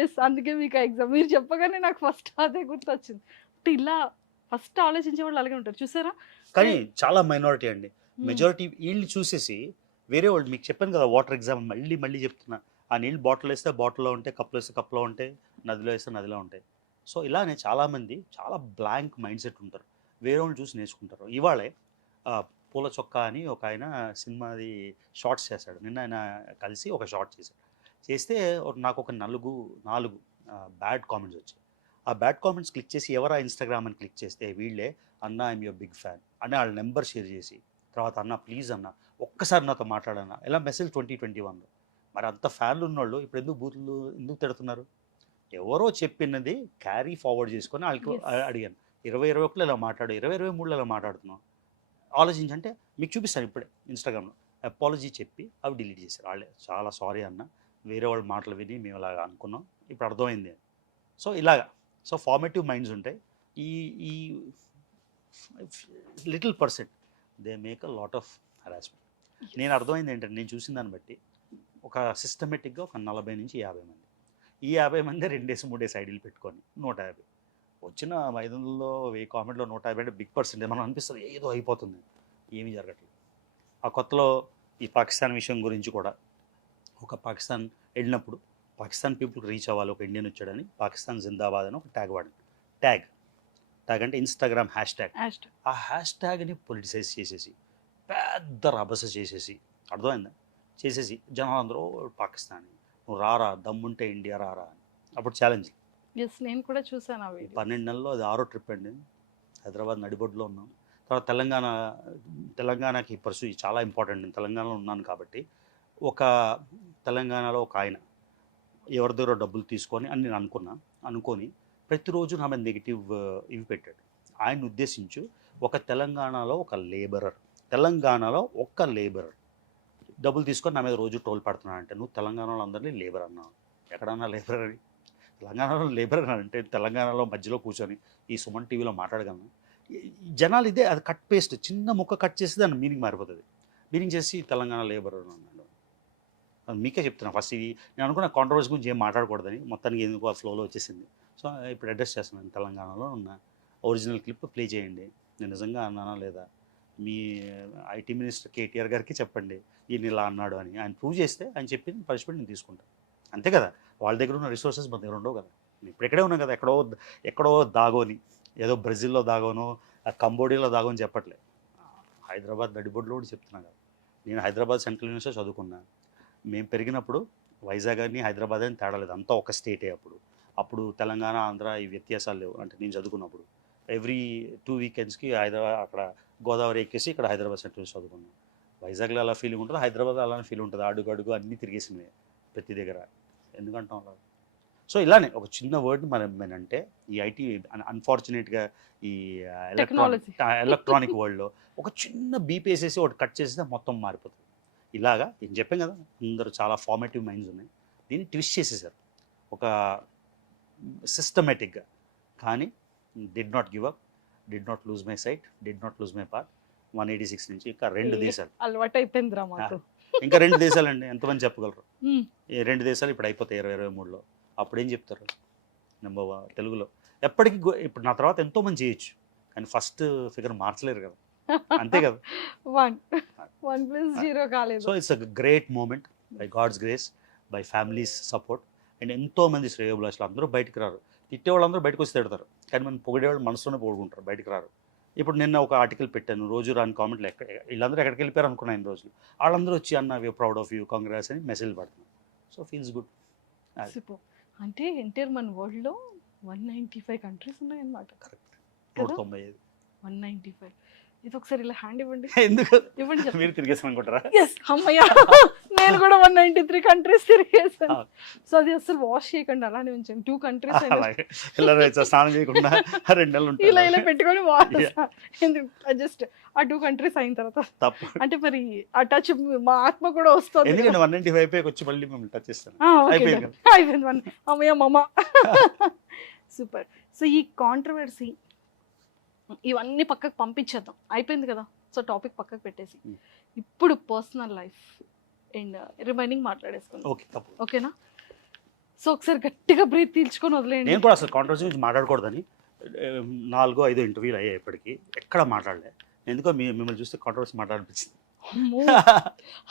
ఎస్, అందుకే మీకు ఎగ్జామ్ మీరు చెప్పగానే నాకు ఫస్ట్ అదే గుర్తొచ్చింది. అంటే ఇలా ఫస్ట్ ఆలోచించే వాళ్ళు అలాగే ఉంటారు చూసారా. కానీ చాలా మైనారిటీ అండి. మెజారిటీ వీళ్ళు చూసేసి వేరే వాళ్ళు, మీకు చెప్పాను కదా వాటర్ ఎగ్జామ్, మళ్ళీ చెప్తున్నా, ఆ నీళ్ళు బాటిల్ వేస్తే బాటిల్లో ఉంటాయి, కప్పులో వేస్తే కప్పులో ఉంటాయి, నదిలో వేస్తే నదిలో ఉంటాయి. సో ఇలానే చాలామంది చాలా బ్లాంక్ మైండ్ సెట్ ఉంటారు, వేరే వాళ్ళు చూసి నేర్చుకుంటారు. ఇవాళే పూల చొక్కా అని ఒక ఆయన సినిమాది షార్ట్స్ చేశాడు. నిన్న ఆయన కలిసి ఒక షార్ట్ చేస్తే నాకు ఒక 4 బ్యాడ్ కామెంట్స్ వచ్చాయి. ఆ బ్యాడ్ కామెంట్స్ క్లిక్ చేసి ఎవరా ఇన్స్టాగ్రామ్ అని క్లిక్ చేస్తే వీళ్ళే, అన్న ఐఎమ్ యువర్ బిగ్ ఫ్యాన్ అని వాళ్ళ నెంబర్ షేర్ చేసి, తర్వాత అన్న ప్లీజ్ అన్న ఒక్కసారి నాతో మాట్లాడన్నా, ఇలా మెసేజ్ 2021లో. మరి అంత ఫ్యాన్లు ఉన్నోళ్ళు ఇప్పుడు ఎందుకు బూతులు ఎందుకు తిడుతున్నారు? ఎవరో చెప్పినది క్యారీ ఫార్వర్డ్ చేసుకొని వాళ్ళకి అడిగాను, 2021లో ఇలా మాట్లాడు, 2023లో ఇలా మాట్లాడుతున్నాం ఆలోచించంటే మీకు చూపిస్తాను ఇప్పుడే ఇన్స్టాగ్రామ్లో. అపాలజీ చెప్పి అవి డిలీట్ చేశారు వాళ్ళే. చాలా సారీ అన్న, వేరే వాళ్ళ మాటలు విని మేము ఇలాగా అనుకున్నాం, ఇప్పుడు అర్థమైంది. సో ఇలాగా ఫార్మేటివ్ మైండ్స్ ఉంటాయి. ఈ little percent they make a lot of harassment. నేను అర్థమైంది ఏంటంటే, నేను చూసిన దాన్ని బట్టి ఒక సిస్టమేటిక్గా ఒక 40 నుంచి 50 మంది, ఈ 50 మంది 2 డేస్ 3 డేస్ ఐడీలు పెట్టుకొని 150 వచ్చిన 500లో 1000 కామెంట్లో 150 అంటే బిగ్ పర్సెంటేజ్. మనం అనిపిస్తుంది ఏదో అయిపోతుంది, ఏమీ జరగట్లేదు. ఆ కొత్తలో ఈ పాకిస్తాన్ విషయం గురించి కూడా, ఒక పాకిస్తాన్ వెళ్ళినప్పుడు పాకిస్తాన్ పీపుల్కి రీచ్ అవ్వాలి, ఒక ఇండియన్ వచ్చాడని పాకిస్తాన్ జిందాబాద్ అని ఒక ట్యాగ్ వాడింది. ట్యాగ్ అంటే ఇన్స్టాగ్రామ్ హ్యాష్ ట్యాగ్. ఆ హ్యాష్ ట్యాగ్ని పొలిటిసైజ్ చేసేసి పెద్ద రభస చేసేసి, అర్థమైందా, చేసేసి జనాలు అందరూ పాకిస్తానీ, నువ్వు రారా, దమ్ముంటే ఇండియా రారా అని. అప్పుడు ఛాలెంజ్. నేను కూడా చూసాను. 12 నెలల్లో అది 6వ ట్రిప్ అండి. హైదరాబాద్ నడిబొడ్డులో ఉన్నాం. తర్వాత తెలంగాణకి పర్సూ చాలా ఇంపార్టెంట్. నేను తెలంగాణలో ఉన్నాను కాబట్టి, ఒక తెలంగాణలో ఒక ఆయన ఎవరి దగ్గర డబ్బులు తీసుకొని అని నేను అనుకొని ప్రతిరోజు నా మీద నెగిటివ్ ఇవి పెట్టాడు. ఆయన ఉద్దేశించు ఒక తెలంగాణలో ఒక లేబరర్ డబ్బులు తీసుకొని నా మీద రోజు టోల్ పడుతున్నాడు అంటే, నువ్వు తెలంగాణలో అందరినీ లేబర్ అన్నావు. ఎక్కడన్నా లేబర్ అని? తెలంగాణలో లేబర్ అని అంటే తెలంగాణలో మధ్యలో కూర్చొని ఈ సుమన్ టీవీలో మాట్లాడగలను. జనాలు ఇదే, అది కట్ పేస్ట్, చిన్న ముక్క కట్ చేసి దాని మీనింగ్ మారిపోతుంది. మీనింగ్ చేసి తెలంగాణ లేబర్ అన్నాడు. మీకే చెప్తున్నా, ఫస్ట్ ఇది నేను అనుకున్న కాంట్రవర్సీ గురించి ఏం మాట్లాడకూడదని, మొత్తానికి ఎందుకు ఆ ఫ్లోలో వచ్చేసింది. సో ఇప్పుడు అడ్రస్ చేస్తున్నాను. తెలంగాణలో ఉన్న ఒరిజినల్ క్లిప్ ప్లే చేయండి, నేను నిజంగా అన్నానా లేదా, మీ ఐటీ మినిస్టర్ కేటీఆర్ గారికి చెప్పండి ఈయన ఇలా అన్నాడు అని. ఆయన ప్రూవ్ చేస్తే ఆయన చెప్పింది పనిష్మెంట్ నేను తీసుకుంటాను, అంతే కదా. వాళ్ళ దగ్గర ఉన్న రిసోర్సెస్ మన దగ్గర ఉండవు కదా. ఇప్పుడు ఇక్కడే ఉన్నాం కదా, ఎక్కడో దాగోని, ఏదో బ్రెజిల్లో దాగోనో కంబోడియాలో దాగోని చెప్పట్లేదు. హైదరాబాద్ నడిబొడ్లో కూడా చెప్తున్నా కదా. నేను హైదరాబాద్ సెంట్రల్ యూనివర్సిటీ చదువుకున్నా, మేము పెరిగినప్పుడు వైజాగ్ అని హైదరాబాద్ అని తేడా లేదు, అంతా ఒక స్టేటే. అప్పుడు తెలంగాణ ఆంధ్ర ఈ వ్యత్యాసాలు లేవు. అంటే నేను చదువుకున్నప్పుడు ఎవ్రీ 2 వీకెండ్స్కి హైదరాబాద్ అక్కడ గోదావరి ఎక్కేసి ఇక్కడ హైదరాబాద్ సెంట్రల్ చదువుకున్నాం. వైజాగ్లో అలా ఫీలింగ్ ఉంటుంది, హైదరాబాద్ అలానే ఫీల్ ఉంటుంది. అడుగు అడుగు అన్నీ తిరిగేసినవి ప్రతి దగ్గర. ఎందుకంటాం అలా? సో ఇలానే ఒక చిన్న వర్డ్ మనం అంటే ఈ ఐటీ అన్ఫార్చునేట్గా ఈ ఎలక్ట్రానిక్ వరల్డ్లో ఒక చిన్న బీప్ వేసేసి ఒకటి కట్ చేస్తే మొత్తం మారిపోతుంది. ఇలాగా నేను చెప్పాను కదా, అందరూ చాలా ఫార్మేటివ్ మైండ్స్ ఉన్నాయి, దీన్ని ట్విస్ట్ చేసేసారు ఒక సిస్టమేటిక్గా. కానీ did not give up, did not lose my sight, did not lose my part. 186 నుంచి ఇంకా 2 దేశాలు అలవాటు అయిపోయిందిరా మాకు. ఇంకా 2 దేశాలండి, ఎంతమంది చెప్పగలరు? ఈ 2 దేశాలు ఇప్పుడు అయిపోతాయి 2023లో. అప్పుడు ఏం చెప్తారు నెంబర్ తెలుగులో? ఎప్పటికీ ఇప్పుడు నా తర్వాత ఎంతో మంది చేయొచ్చు, కానీ ఫస్ట్ ఫిగర్ మార్చలేరు కదా, అంతే కదా. 1+0 కాలేదు. So it's a great moment by God's grace, by family's support. And ఎంతోమంది శ్రేయోభిలాషులు అందరూ బయటకు రారు. తిట్టేవాళ్ళందరూ బయటకు వచ్చి తిడతారు, కానీ మనం పొగిడేవాళ్ళు మనసులోనే పొగుడుకుంటారు, బయటకు రారు. ఇప్పుడు నిన్న ఒక ఆర్టికల్ పెట్టాను, రోజు రాని కామెంట్లు వీళ్ళందరూ ఎక్కడికి వెళ్ళిపోయారు అనుకున్నాను 8 రోజులు. వాళ్ళందరూ వచ్చి అన్న we proud of you, congrats అని మెసేజ్ పడుతున్నాను. So feels good. అంటే ఎంటైర్ మన వరల్డ్లో 195 కంట్రీస్ ఉన్నాయన్నమాట. కరెక్ట్, 195. 195. ఇది ఒకసారి ఇలా హ్యాండ్ ఇవ్వండి. ఎందుకు ఇవ్వండి, మీరు తిరిగేసాను అనుకుంటారా? అమ్మయ్యా, నేను కూడా 193 కంట్రీస్ తిరిగేసాను. సో అది అసలు వాష్ చేయకండి, అలానే ఉంచండి. 2 కంట్రీస్ స్నానం చేయకుండా 2 నెలలు ఇలా ఇలా పెట్టుకొని వాష్. జస్ట్ ఆ 2 కంట్రీస్ అయిన తర్వాత తప్పు. అంటే మరి ఆ టచ్ మా ఆత్మ కూడా వస్తుంది. ఎందుకంటే 195 వచ్చి మళ్ళీ మిమ్మల్ని టచ్ చేస్తాను. అయిపోయింది 1. అమ్మయ్య మమ్మ. సూపర్. సో ఈ కాంట్రవర్సీ ఇవన్నీ పక్కకు పంపించేద్దాం, అయిపోయింది కదా. సో టాపిక్ పక్కకు పెట్టేసి ఇప్పుడు పర్సనల్ లైఫ్ అండ్ రిమైనింగ్ మాట్లాడేసుకుందాం. ఓకేనా? సో ఒకసారి గట్టిగా బ్రీత్ తీల్చుకొని వదిలేయండి. నేను కూడా అసలు కాంట్రవర్సీ గురించి మాట్లాడకూడదని 4-5 ఇంటర్వ్యూలు అయ్యాయి, ఇప్పటికీ ఎక్కడ మాట్లాడలే. ఎందుకో మిమ్మల్ని చూస్తే కాంట్రవర్సీ మాట్లాడిపించింది.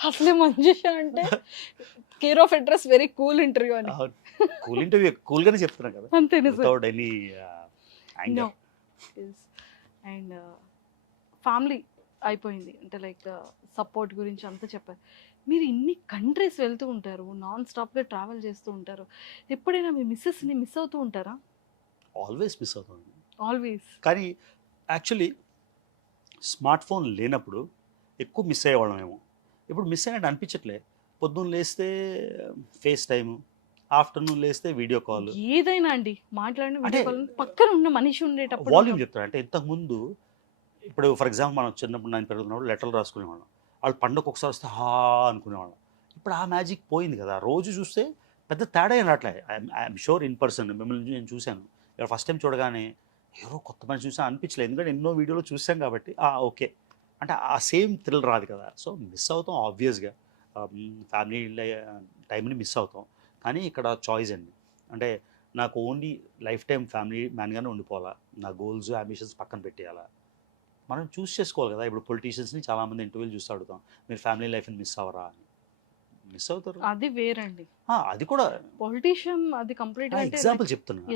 అసలే మంజుష అంటే care of address very cool interview అని. కూల్ ఇంటర్వ్యూ, కూల్గానే చెప్తున్నాను కదా, అంతే. Without any anger. And family అయిపోయింది, అంటే లైక్ సపోర్ట్ గురించి అంతా చెప్పారు. మీరు ఇన్ని కంట్రీస్ వెళ్తూ ఉంటారు, నాన్ స్టాప్గా ట్రావెల్ చేస్తూ ఉంటారు, ఎప్పుడైనా మీ మిస్సెస్ని మిస్ అవుతూ ఉంటారా? ఆల్వేస్ మిస్ అవుతాను. ఆల్వేస్. కానీ యాక్చువల్లీ స్మార్ట్ ఫోన్ లేనప్పుడు ఎక్కువ మిస్ అయ్యేవాళ్ళమేమో. ఇప్పుడు మిస్ అయినట్టు అనిపించట్లే. పొద్దున్న లేస్తే ఫేస్ టైము, ఆఫ్టర్నూన్ లేస్తే వీడియో కాల్, ఏదైనా అండి మాట్లాడిన వీడియో కాల్. పక్కన ఉన్న మనిషి ఉండేటప్పుడు వాల్యూమ్ చెప్తారు. అంటే ఇంతకుముందు ఇప్పుడు ఫర్ ఎగ్జాంపుల్ మనం చిన్నప్పుడు నేను పెరుగుతున్నప్పుడు లెటర్లు రాసుకునేవాళ్ళం, వాళ్ళు పండుగ ఒకసారి వస్తే హా అనుకునేవాళ్ళం. ఇప్పుడు ఆ మ్యాజిక్ పోయింది కదా. రోజు చూస్తే పెద్ద తేడా ఏం రావట్లే. ఐఎమ్ షూర్ ఇన్ పర్సన్ మిమ్మల్ని నేను చూశాను, ఇక్కడ ఫస్ట్ టైం చూడగానే ఎవరో కొత్త మనిషి చూసా అనిపించలేదు, ఎందుకంటే ఎన్నో వీడియోలో చూసాం కాబట్టి. ఓకే అంటే ఆ సేమ్ థ్రిల్ రాదు కదా. సో మిస్ అవుతాం ఆబ్వియస్గా, ఫ్యామిలీ టైంని మిస్ అవుతాం. కానీ ఇక్కడ చాయిస్ అండి, అంటే నాకు ఓన్లీ లైఫ్ టైం ఫ్యామిలీ మ్యాన్గానే ఉండిపోవాలా, నా గోల్స్ అంబిషన్స్ పక్కన పెట్టేయాలా, మనం చూస్ చేసుకోవాలి కదా. ఇప్పుడు పొలిటీషియన్స్ని చాలామంది ఇంటర్వ్యూలు చూస్తూ అడుగుతాం, మీరు ఫ్యామిలీ లైఫ్ని మిస్ అవ్వరా అని. మిస్ అవుతారు, అది వేరండి. అది కూడా పొలిటీషియన్, అది కంప్లీట్ ఎగ్జాంపుల్ చెప్తున్నా.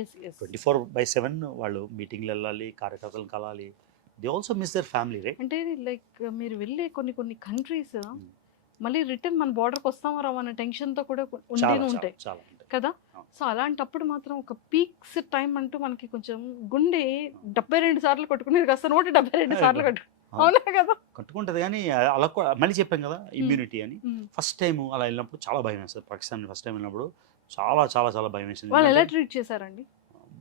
24/7 వాళ్ళు మీటింగ్లు వెళ్ళాలి, కార్యకర్తలు కలాలి, they also miss their family, right? అంటే లైక్ మీరు వెళ్ళే కొన్ని కంట్రీస్ మళ్ళీ రిటర్న్ మన బార్డర్కి వస్తామో రావు అన్న టెన్షన్తో కూడా ఉంటేనే ఉంటాయి కదా. సో అలాంటప్పుడు మాత్రం ఒక పీక్స్ టైం అంటూ మనకి కొంచెం గుండె 72 సార్లు కొట్టుకునేది కాస్త 172 సార్లు అవునా కదా, కట్టుకుంటుంది. కానీ అలా మళ్ళీ చెప్పాం కదా ఇమ్యూనిటీ అని. ఫస్ట్ టైం అలా వెళ్ళినప్పుడు చాలా భయం వేస్తుంది. పాకిస్తాన్ ఫస్ట్ టైం వెళ్ళినప్పుడు చాలా చాలా చాలా భయం వేసింది. వాళ్ళు ఎలా ట్రీట్ చేశారండి?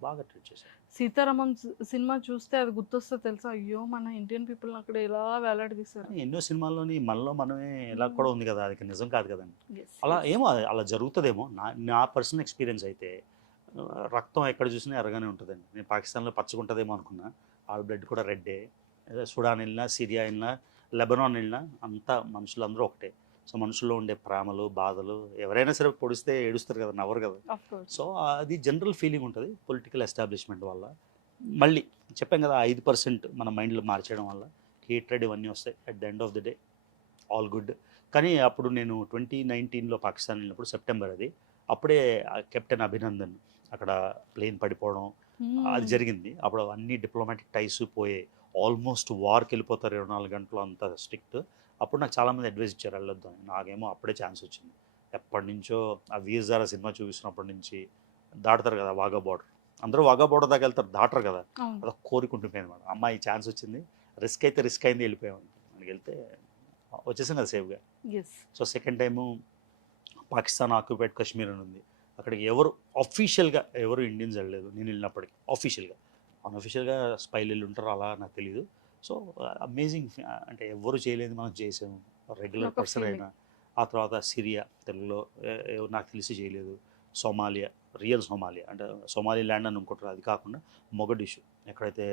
బాగా ట్రీట్ చేశారు. సీతారామన్ సినిమా చూస్తే అది గుర్తొస్తే తెలుసా, అయ్యో మన ఇండియన్ పీపుల్ అక్కడ ఎలా వేలాడదీశారు. ఎన్నో సినిమాల్లోని మనలో మనమే ఎలా కూడా ఉంది కదా, అది నిజం కాదు కదండి. అలా ఏమో అలా జరుగుతుందేమో. నా పర్సనల్ ఎక్స్పీరియన్స్ అయితే రక్తం ఎక్కడ చూసినా ఎర్రగానే ఉంటుందండి. నేను పాకిస్తాన్లో పచ్చగుంటుందేమో అనుకున్నా, వాళ్ళ బ్లడ్ కూడా రెడ్డే. సుడాన్ వెళ్ళినా, సిరియా వెళ్ళినా, లెబనాన్ వెళ్ళినా అంతా మనుషులందరూ ఒకటే. సో మనుషుల్లో ఉండే ప్రేమలు, బాధలు, ఎవరైనా సరే పొడిస్తే ఏడుస్తారు కదా, నవ్వరు కదా. సో అది జనరల్ ఫీలింగ్ ఉంటుంది పొలిటికల్ ఎస్టాబ్లిష్మెంట్ వల్ల. మళ్ళీ చెప్పాం కదా 5% మన మైండ్లో మార్చేయడం వల్ల హేట్రెడ్ ఇవన్నీ వస్తాయి. At the end of the day all good. కానీ అప్పుడు నేను 2019లో పాకిస్తాన్ వెళ్ళినప్పుడు సెప్టెంబర్ అది, అప్పుడే కెప్టెన్ అభినందన్ అక్కడ ప్లేన్ పడిపోవడం అది జరిగింది. అప్పుడు అన్ని డిప్లొమాటిక్ టైస్ పోయాయి, ఆల్మోస్ట్ వార్కి వెళ్ళిపోతారు 24 గంటలు, అంత స్ట్రిక్ట్. అప్పుడు నాకు చాలామంది అడ్వైస్ ఇచ్చారు వెళ్ళొద్దు అని. నాకేమో అప్పుడే ఛాన్స్ వచ్చింది. ఎప్పటి నుంచో ఆ వీరజారా సినిమా చూసినప్పటి నుంచి దాటుతారు కదా వాఘా బార్డర్. అందరూ వాఘా బార్డర్ దాకా వెళ్తారు, దాటరు కదా. అవును. అదొక కోరికుంటుండిపోయింది మేడం. అమ్మాయి ఛాన్స్ వచ్చింది, రిస్క్ అయితే రిస్క్ అయింది, వెళ్ళిపోయాం. మనకి వెళ్తే వచ్చేసాం కదా సేఫ్గా. Yes. So second time Pakistan occupied Kashmir అని ఉంది. అక్కడికి ఎవరు అఫీషియల్గా ఎవరు ఇండియన్స్ వెళ్ళలేదు నేను వెళ్ళినప్పటికి. అఫీషియల్గా అన్అఫీషియల్గా స్పైలు వెళ్ళి ఉంటారు, అలా నాకు తెలియదు. సో అమేజింగ్, అంటే ఎవరు చేయలేదు మనం చేసాము, రెగ్యులర్ ఒక పర్సన్ feeling. అయినా. ఆ తర్వాత సిరియా, తెలుగులో నాకు తెలిసి చేయలేదు. సోమాలియా, రియల్ సోమాలియా అంటే సోమాలి ల్యాండ్ అని అనుకుంటారు, అది కాకుండా మొగడిషు, ఎక్కడైతే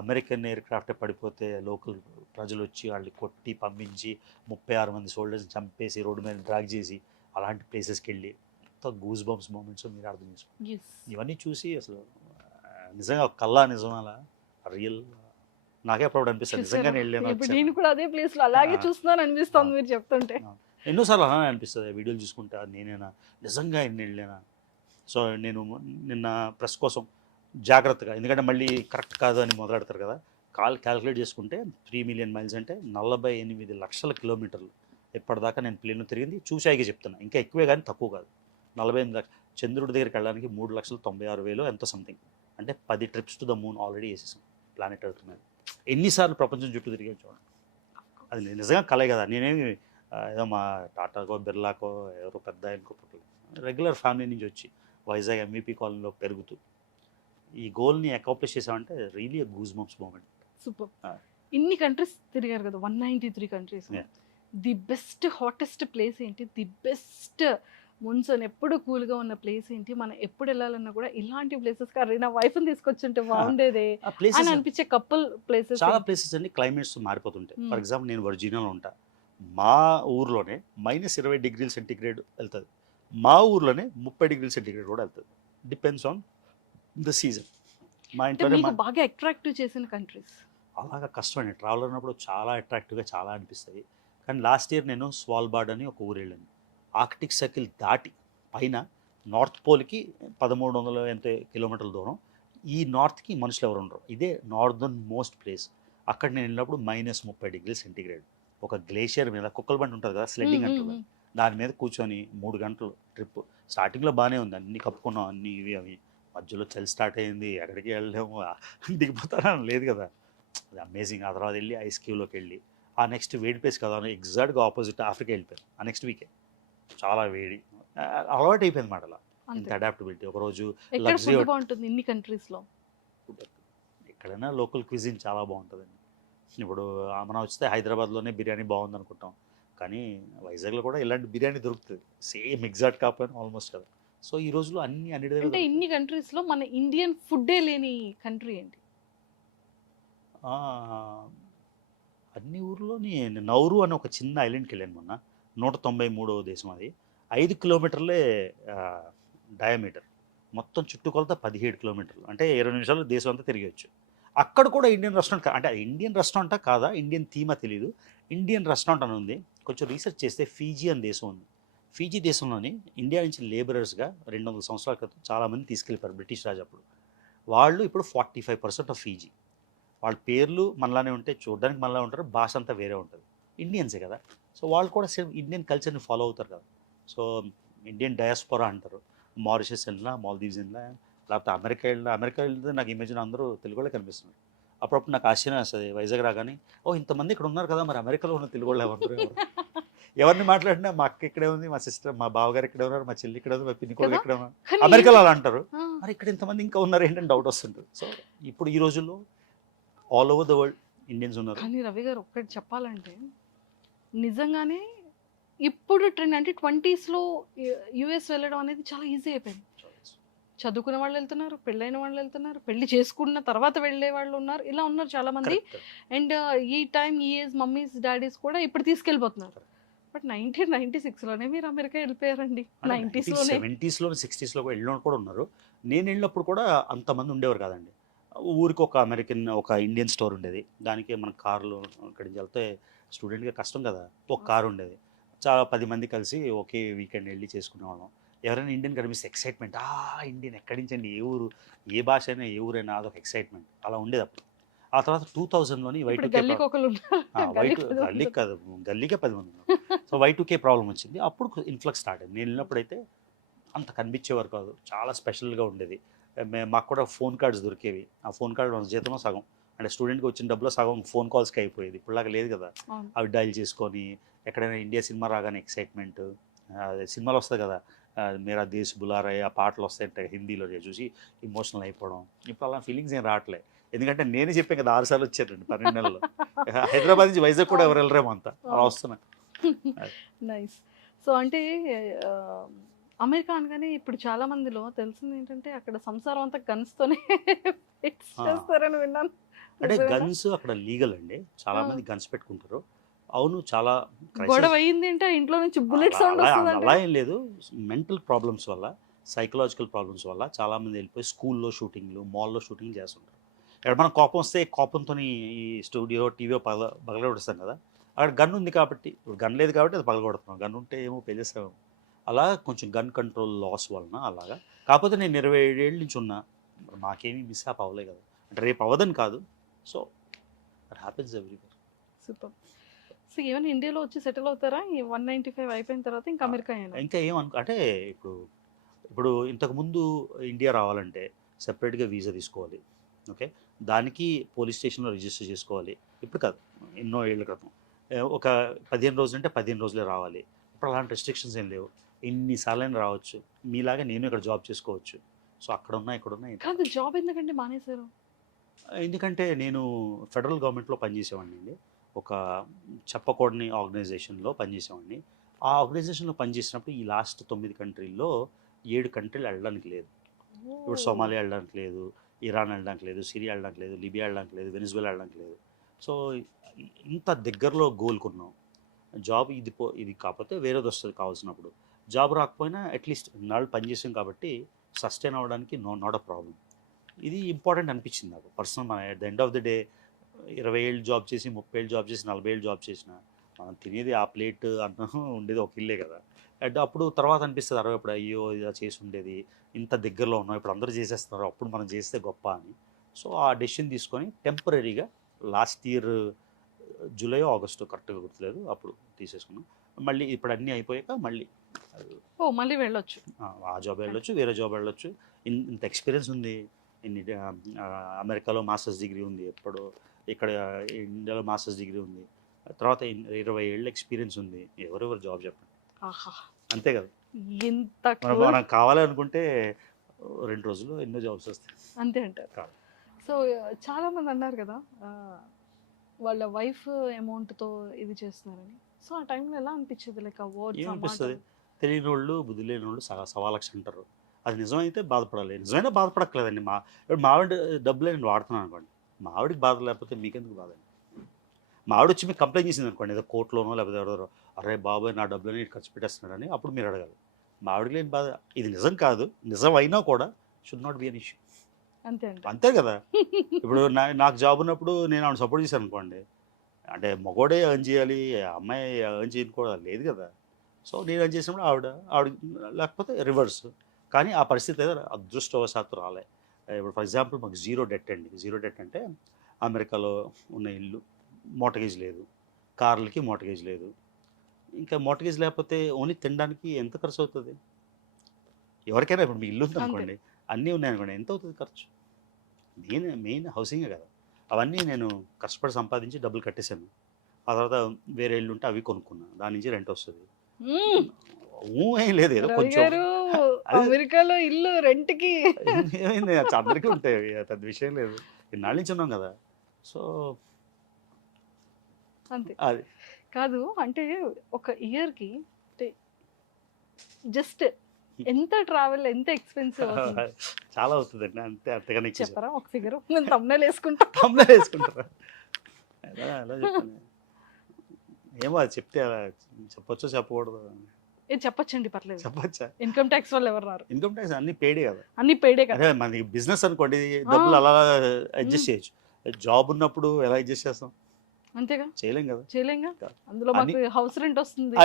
అమెరికన్ ఎయిర్ క్రాఫ్టే పడిపోతే లోకల్ ప్రజలు వచ్చి వాళ్ళని కొట్టి పంపించి 36 మంది సోల్జర్స్ని చంపేసి రోడ్డు మీద డ్రాగ్ చేసి అలాంటి ప్లేసెస్కి వెళ్ళి ఎంత గూస్ బంప్స్ మూమెంట్స్ మీరు అర్థం చేసుకోండి. ఎస్. ఇవన్నీ చూసి అసలు నిజంగా కల్లా నిజమాలా రియల్ నాకే అప్పుడు అనిపిస్తుంది నిజంగానే వెళ్ళాను ఇప్పుడు నేను కూడా అదే ప్లేస్ లో అలాగే ఆ. చూస్తున్నాను అనిపిస్తుంది మీరు చెప్తుంటే. ఎన్నోసార్లు అలానే అనిపిస్తుంది వీడియోలు చూసుకుంటా, నేనేనా నిజంగా ఎన్ని వెళ్ళానా. సో నేను నిన్న ప్రెస్ కోసం జాగ్రత్తగా, ఎందుకంటే మళ్ళీ కరెక్ట్ కాదు అని మొదలెడతారు కదా, క్యాలిక్యులేట్ చేసుకుంటే 3 మిలియన్ మైల్స్ అంటే 48 లక్షల కిలోమీటర్లు ఇప్పటిదాకా నేను ప్లేన్ తిరిగింది. చూసాయిగా చెప్తున్నా, ఇంకా ఎక్కువే కానీ తక్కువ కాదు. 48 లక్ష, చంద్రుడి దగ్గరికి వెళ్ళడానికి 3,96,000 ఎంతో సంథింగ్, అంటే 10 trips to the moon already వేసేసాం ప్లానెట్ ఎర్త్ మీద. ఎన్నిసార్లు ప్రపంచం చుట్టూ తిరిగాను చూడండి. అది నిజంగా కలే కదా. నేనేమి ఏదో మా టాటాకో బిర్లాకో ఎవరో పెద్ద అనుకోవట్లేదు, రెగ్యులర్ ఫ్యామిలీ నుంచి వచ్చి వైజాగ్ ఎంవిపి కాలనీలో పెరుగుతూ ఈ గోల్ని అకాంప్లిష్ చేసామంటే really goose bumps moment. Super. ఆ. ఇన్ని కంట్రీస్ తిరిగారు కదా, 193 countries. Yeah. The best hottest place ఏంటి? ది బెస్ట్ మున్సన్ ఎప్పుడు కూల్గా ఉన్న ప్లేస్ ఏంటి? మనం ఎప్పుడు వెళ్ళాలన్నా కూడా ఇలాంటి ప్లేసెస్ కానీ నా వైఫ్ని తీసుకొచ్చుంటే బాగుండేదే ఆ అని ప్లేసెస్ అనిపించే కపుల్ ప్లేసెస్. చాలా ప్లేసెస్ అన్ని క్లైమేట్స్ మారిపోతుంటాయి. Hmm. ఫర్ ఎగ్జాంపుల్ నేను వర్జీనియాలో ఉంటా, మా ఊర్లోనే -20°C వెళ్తుంది, మా ఊర్లోనే 30°C కూడా వెళ్తుంది. Depends on the season. మా అంటే ఇంట్లోనే మీకు బాగా అట్రాక్టివ్ చేసిన కంట్రీస్. అలాగా కష్టమండి. ట్రావెల్ అన్నప్పుడు చాలా అట్రాక్టివ్గా చాలా అనిపిస్తాయి. కానీ లాస్ట్ ఇయర్ నేను స్వాల్బార్డ్ అని ఒక ఊరు వెళ్ళాను. ఆర్కిటిక్ సర్కిల్ దాటి పైన నార్త్ పోల్కి 1300 ఎంత కిలోమీటర్ల దూరం. ఈ నార్త్కి మనుషులు ఎవరు ఉండరు. ఇదే నార్దర్న్ మోస్ట్ ప్లేస్. అక్కడ నేను వెళ్ళినప్పుడు -30°C. ఒక గ్లేషియర్ మీద కుక్కల బండి ఉంటుంది కదా, స్లెడ్డింగ్ అంటారు, దాని మీద కూర్చొని 3 గంటలు ట్రిప్. స్టార్టింగ్లో బాగానే ఉంది, అన్నీ కప్పుకున్నాం, అన్నీ ఇవి అవి. మధ్యలో చలి స్టార్ట్ అయింది, ఎక్కడికి వెళ్ళలేము, దిగిపోతానని లేదు కదా. అది అమేజింగ్. ఆ తర్వాత వెళ్ళి ఐస్ క్యూలోకి వెళ్ళి ఆ నెక్స్ట్ వేడి ప్లేస్ కదా, ఎగ్జాక్ట్గా ఆపోజిట్ ఆఫ్రికా వెళ్ళిపోయాను ఆ నెక్స్ట్ వీకే. చాలా వేడి, అలవాటు అయిపోయింది మాట. అలా ఇంత అడాప్టబిలిటీ. ఒకరోజు ఎక్కడ లగ్జరీ ఫుడ్ బాగుంటుంది ఇన్ని కంట్రీస్ లో? ఎక్కడైనా లోకల్ క్విజిన్ చాలా బాగుంటుందండి. ఇప్పుడు మనం వస్తే హైదరాబాద్లోనే బిర్యానీ బాగుంది అనుకుంటాం, కానీ వైజాగ్లో కూడా ఇలాంటి బిర్యానీ దొరుకుతుంది, సేమ్ ఎగ్జాక్ట్ కాకపోయినా ఆల్మోస్ట్ కదా. సో ఈ రోజులో అన్ని దగ్గర అంటే ఇన్ని కంట్రీస్ లో మన ఇండియన్ ఫుడ్డే లేని కంట్రీ ఏంటి? ఆ, అన్ని ఊర్లోని నౌరు అని ఒక చిన్న ఐలాండ్కి వెళ్ళాను మొన్న. 193వ దేశం అది. 5 కిలోమీటర్లే డయామీటర్. మొత్తం చుట్టుకొలత 17 కిలోమీటర్లు, అంటే 20 నిమిషాలు దేశం అంతా తిరిగవచ్చు. అక్కడ కూడా ఇండియన్ రెస్టారెంట్, అంటే అది ఇండియన్ రెస్టారెంటా కాదా, ఇండియన్ థీమా తెలియదు, ఇండియన్ రెస్టారెంట్ అని ఉంది. కొంచెం రీసెర్చ్ చేస్తే ఫీజీ అని దేశం ఉంది. ఫీజీ దేశంలోని ఇండియా నుంచి లేబరర్స్గా 200 సంవత్సరాల క్రితం చాలామంది తీసుకెళ్ళిపోయారు బ్రిటిష్ రాజు అప్పుడు. వాళ్ళు ఇప్పుడు 45% ఆఫ్ ఫీజీ. వాళ్ళ పేర్లు మనలానే ఉంటే చూడడానికి మనలా ఉంటారు, భాష అంతా వేరే ఉంటుంది, ఇండియన్సే కదా. సో వాళ్ళు కూడా సేమ్ ఇండియన్ కల్చర్ని ఫాలో అవుతారు కదా. సో ఇండియన్ డయాస్పోరా అంటారు. మారిషస్ వెళ్ళినా, మాల్దీవ్స్ వెళ్ళినా, లేకపోతే అమెరికా వెళ్తే నాకు ఇమేజిన్ అందరూ తెలుగు వాళ్ళే కనిపిస్తున్నారు. అప్పుడప్పుడు నాకు ఆశ్చర్యం వస్తుంది వైజాగ్ రాగానే, ఓ ఇంతమంది ఇక్కడ ఉన్నారు కదా, మరి అమెరికాలో ఉన్న తెలుగు వాళ్ళు ఎవరు? ఎవరిని మాట్లాడినా మా అక్క ఇక్కడే ఉంది, మా సిస్టర్, మా బావగారు ఇక్కడే ఉన్నారు, మా చెల్లి ఇక్కడ ఉంది, మా పిన్ని కూడా ఇక్కడే ఉన్నారు, కానీ అమెరికాలో అలా అంటారు. ఆ, మరి ఇక్కడ ఇంతమంది ఇంకా ఉన్నారు ఏంటని డౌట్ వస్తుంటుంది. సో ఇప్పుడు ఈ రోజుల్లో all over the world Indians ఉన్నారు. కానీ రవి గారు ఒక్కటి చెప్పాలంటే నిజంగానే ఇప్పుడు ట్రెండ్ అంటే 20s లో యుఎస్ వెళ్ళడం అనేది చాలా ఈజీ అయిపోయింది. చదువుకున్న వాళ్ళు వెళ్తున్నారు, పెళ్ళైన వాళ్ళు వెళ్తున్నారు, పెళ్లి చేసుకున్న తర్వాత వెళ్ళే వాళ్ళు ఉన్నారు, ఇలా ఉన్నారు చాలా మంది. అండ్ ఈ టైం ఈ ఏజ్ మమ్మీస్ డాడీస్ కూడా ఇప్పుడు తీసుకెళ్ళిపోతున్నారు. బట్ 1996లోనే మీరు అమెరికా వెళ్ళిపోయారండి. 90sలోనే 70sలో 60sలో వెళ్ళిన కూడా ఉన్నారు. నేను వెళ్ళినప్పుడు కూడా అంతమంది ఉండేవారు కాదండి. ఊరికి ఒక అమెరికన్, ఒక ఇండియన్ స్టోర్ ఉండేది. దానికి మన కార్లో ఇక్కడి నుంచి వెళ్తే స్టూడెంట్గా కష్టం కదా, ఒక కారు ఉండేది. చాలా 10 మంది కలిసి ఒకే వీకెండ్ వెళ్ళి చేసుకునేవాళ్ళం. ఎవరైనా ఇండియన్ కనిపిస్తే ఎక్సైట్మెంట్, ఇండియన్ ఎక్కడి నుంచి అండి, ఏ ఊరు, ఏ భాష అయినా ఏ ఊరైనా అదొక ఎక్సైట్మెంట్ అలా ఉండేది అప్పుడు. ఆ తర్వాత 2000లోని ఇప్పుడు Y2K గల్లీకి ఒకళ్ళు ఉన్నారు. గల్లీకి పది మంది గల్లీకి కాదు, గల్లీకే 10 మంది ఉన్నారు. సో Y2K ప్రాబ్లం వచ్చింది, అప్పుడు ఇన్ఫ్లక్స్ స్టార్ట్ అయింది. నేను వెళ్ళినప్పుడైతే అంత కనిపించేవారు కాదు, చాలా స్పెషల్గా ఉండేది. మాకు కూడా ఫోన్ కార్డ్స్ దొరికేవి. ఆ ఫోన్ కార్డ్ మన జీతంలో సగం, అంటే స్టూడెంట్కి వచ్చిన డబ్బులో సగం ఫోన్ కాల్స్కి అయిపోయేది. ఇప్పుడులాగా లేదు కదా, అవును. అవి డైల్ చేసుకొని ఎక్కడైనా ఇండియా సినిమా రాగానే ఎక్సైట్మెంట్, సినిమాలు వస్తాయి కదా, మేరా దేశ్ బులారాయ్, ఆ పాటలు వస్తాయంటే హిందీలో చూసి ఎమోషనల్ అయిపోవడం. ఇప్పుడు అలా ఫీలింగ్స్ ఏం రావట్లే, ఎందుకంటే నేనే చెప్పాను కదా 6 సార్లు వచ్చారండి 12 నెలల్లో. హైదరాబాద్ నుంచి వైజాగ్ కూడా ఎవరు వెళ్ళరేమో, అంతా అలా వస్తున్నాయి. నైస్. సో అంటే ఆ, అమెరికా అనగానే ఇప్పుడు చాలా మందిలో తెలిసింది ఏంటంటే అక్కడ సంసారం అంతా గన్స్ తోనే ఫిక్స్ చేస్తారని విన్నాను. అంటే నిజమేనా? గన్స్ అక్కడ లీగల్ అండి, చాలా మంది గన్స్ పెట్టుకుంటారు. అవును, చాలా గొడవ అయింది అంటే ఇంట్లో నుంచి బుల్లెట్ సౌండ్ అలా వస్తుంది. ఏం లేదు, మెంటల్ ప్రాబ్లమ్స్ వల్ల, సైకలాజికల్ ప్రాబ్లమ్స్ వల్ల చాలామంది వెళ్ళిపోయి స్కూల్లో షూటింగ్లు, మాల్లో షూటింగ్ చేస్తుంటారు. ఇక్కడ మనం కోపం వస్తే కోపంతో ఈ స్టూడియో టీవీ పగలగొడతాం కదా, అక్కడ గన్ ఉంది కాబట్టి. ఇప్పుడు గన్ లేదు కాబట్టి అది పగలగొడుతున్నాం, గన్ ఉంటే ఏమో పేలేస్తామేమో. అలా కొంచెం గన్ కంట్రోల్ లాస్ వలన అలాగా. కాకపోతే నేను 27 ఏళ్ళ నుంచి ఉన్నా, మాకేమీ మిస్అప్ అవ్వలే కదా, అంటే రేపు అవ్వదని కాదు. So that happens everywhere. Super. So ఏమైనా ఇండియాలో వచ్చి సెటిల్ అవుతారా ఈ 195 అయిపోయిన తర్వాత? ఇంకా అమెరికా అయినా? ఇంకా అంటే ఇప్పుడు ఇప్పుడు ఇంతకుముందు ఇండియా రావాలంటే సెపరేట్గా వీసా తీసుకోవాలి, ఓకే, దానికి పోలీస్ స్టేషన్లో రిజిస్టర్ చేసుకోవాలి. ఇప్పుడు కాదు, ఎన్నో ఏళ్ళ క్రితం ఒక 15 రోజులు అంటే 15 రోజులే రావాలి. ఇప్పుడు అలాంటి రెస్ట్రిక్షన్స్ ఏం లేవు, ఎన్నిసార్లైనా రావచ్చు. మీలాగా నేను ఇక్కడ జాబ్ చేసుకోవచ్చు. సో అక్కడ ఉన్నా ఇక్కడ ఉన్నా కాదు, జాబ్ ఎందుకంటే మానేశారు? ఎందుకంటే నేను ఫెడరల్ గవర్నమెంట్లో పనిచేసేవాడిని అండి, ఒక చెప్పకూడని ఆర్గనైజేషన్లో పనిచేసేవాడిని. ఆ ఆర్గనైజేషన్లో పనిచేసినప్పుడు ఈ లాస్ట్ 9 కంట్రీల్లో 7 కంట్రీలు వెళ్ళడానికి లేదు. ఇప్పుడు సోమాలియా వెళ్ళడానికి లేదు, ఇరాన్ వెళ్ళడానికి లేదు, సిరియా వెళ్ళడానికి లేదు, లిబియా వెళ్ళడానికి లేదు, వెనిజువేలా వెళ్ళడానికి లేదు. సో ఇంత దగ్గరలో గోల్కున్నాం. జాబ్ ఇది కాకపోతే వేరేది వస్తుంది కావాల్సినప్పుడు. జాబ్ రాకపోయినా అట్లీస్ట్ నాళ్ళు పనిచేసాం కాబట్టి సస్టైన్ అవ్వడానికి నాట్ అ ప్రాబ్లం. ఇది ఇంపార్టెంట్ అనిపించింది నాకు పర్సనల్. మన at the end of the day 20 ఏళ్ళు జాబ్ చేసి, 30 ఏళ్ళు జాబ్ చేసి, 40 ఏళ్ళు జాబ్ చేసిన మనం తినేది ఆ ప్లేట్ అన్నం ఉండేది ఒక ఇల్లే కదా. అంటే అప్పుడు తర్వాత అనిపిస్తుంది 60 ఇప్పుడు అయ్యో ఇలా చేసి ఉండేది, ఇంత దగ్గరలో ఉన్నాం, ఇప్పుడు అందరూ చేసేస్తున్నారు, అప్పుడు మనం చేస్తే గొప్ప అని. సో ఆ డెసిషన్ తీసుకొని టెంపరీగా లాస్ట్ ఇయర్ జూలై ఆగస్టు కరెక్ట్గా గుర్తులేదు, అప్పుడు తీసేసుకున్నాం. మళ్ళీ ఇప్పుడు అన్నీ అయిపోయాక మళ్ళీ మళ్ళీ వెళ్ళొచ్చు. ఆ జాబ్ వెళ్ళొచ్చు, వేరే జాబ్ వెళ్ళొచ్చు. ఇంత ఎక్స్పీరియన్స్ ఉంది. అమెరికాలో మాస్టర్స్ డిగ్రీ ఉంది, ఎప్పుడు ఇక్కడ ఇండియాలో మాస్టర్స్ డిగ్రీ ఉంది, తర్వాత 20 ఏళ్ళ ఎక్స్పీరియన్స్ ఉంది. ఎవరెవరు జాబ్ చెప్పండి, అంతే కదా. ఎంత మనం కావాలనుకుంటే 2 రోజుల్లో ఎన్నో జాబ్స్ వస్తాయి, అంతే అంటారు. సో చాలా మంది అన్నారు కదా వాళ్ళ వైఫ్ అమౌంట్తో ఇది చేస్తున్నారని. సో ఆ టైంలో ఎలా అనిపించేది? లైక్ ఏమనిపిస్తుంది, తెలియని వాళ్ళు, బుద్ధి లేని వాళ్ళు 1,00,000 అంటారు. అది నిజమైతే బాధపడాలి, నిజమైనా బాధపడక్కలేదండి. ఇప్పుడు మావిడ డబ్బులే నేను వాడుతున్నాను అనుకోండి, మావిడికి బాధ లేకపోతే మీకెందుకు బాధ? మావిడ వచ్చి మీకు కంప్లైంట్ చేసింది అనుకోండి, ఏదో కోర్టులోనో లేకపోతే ఎవరెవరో, అరే బాబాయ్ నా డబ్బులని ఖర్చు పెట్టేస్తున్నాడని, అప్పుడు మీరు అడగాలి. మావిడికి లేని బాధ. ఇది నిజం కాదు, నిజం అయినా కూడా should not be an issue, అంతే కదా. ఇప్పుడు నాకు జాబ్ ఉన్నప్పుడు నేను ఆవిడ సపోర్ట్ చేశాను అనుకోండి, అంటే మగోడే ఎర్న్ చేయాలి, అమ్మాయి ఎర్న్ చేయని కూడా లేదు కదా. సో నేను ఎర్న్ చేసినప్పుడు ఆవిడ లేకపోతే రివర్స్. కానీ ఆ పరిస్థితి ఏదో అదృష్టవశాత్తు రాలే. ఇప్పుడు ఫర్ ఎగ్జాంపుల్ మాకు జీరో డెట్ అండి. జీరో డెట్ అంటే అమెరికాలో ఉన్న ఇల్లు, మోర్టగేజ్ లేదు, కార్లకి మోర్టగేజ్ లేదు. ఇంకా మోర్టగేజ్ లేకపోతే ఓన్లీ తినడానికి ఎంత ఖర్చు అవుతుంది? ఎవరికైనా ఇప్పుడు మీ ఇల్లు ఉంది అనుకోండి, అన్నీ ఉన్నాయనుకోండి, ఎంత అవుతుంది ఖర్చు? మెయిన్ హౌసింగే కదా. అవన్నీ నేను కష్టపడి సంపాదించి డబ్బులు కట్టేశాను. ఆ తర్వాత వేరే ఇల్లు ఉంటే అవి కొనుక్కున్నా, దాని నుంచి రెంట్ వస్తుంది. ఏం లేదు, ఏదో కొంచెం అమెరికాలో ఇల్లు రెంట్కి ఏమైంది, అందరికీ ఉంటాయి, పెద్ద విషయం లేదు. ఇన్నాళ్ళ నుంచి ఉన్నాం కదా. సో అంతే. అది కాదు అంటే ఒక ఇయర్కి జస్ట్ ఎంత ట్రావెల్, ఎంత ఎక్స్పెన్సివ్ చాలా అవుతుందండి, అంతేగాని చెప్పరా ఒక ఫిగర్? నేను తమ్ముళ్ళు వేసుకుంటా. వేసుకుంటారా? ఎలా చెప్పండి, ఏమో అది చెప్తే అలా చెప్పొచ్చో చెప్పకూడదు? చెప్పొచ్చండి, పర్లేదు. చెప్పచ్చా? ఇన్కమ్ ట్యాక్స్ వాళ్ళు ఎవరు? ఇన్కమ్ ట్యాక్స్ అన్ని పేడే కదా. అన్ని పేడే కదా. అదే మనకి బిజినెస్ అనుకోండి, డబ్బులు అలా అడ్జస్ట్ చేయొచ్చు. జాబ్ ఉన్నప్పుడు ఎలా అడ్జస్ట్ చేస్తాం? అంతేగా, చేయలేం కదా. చేయలేంగా. అందులో మాకు హౌస్ రెంట్ వస్తుంది,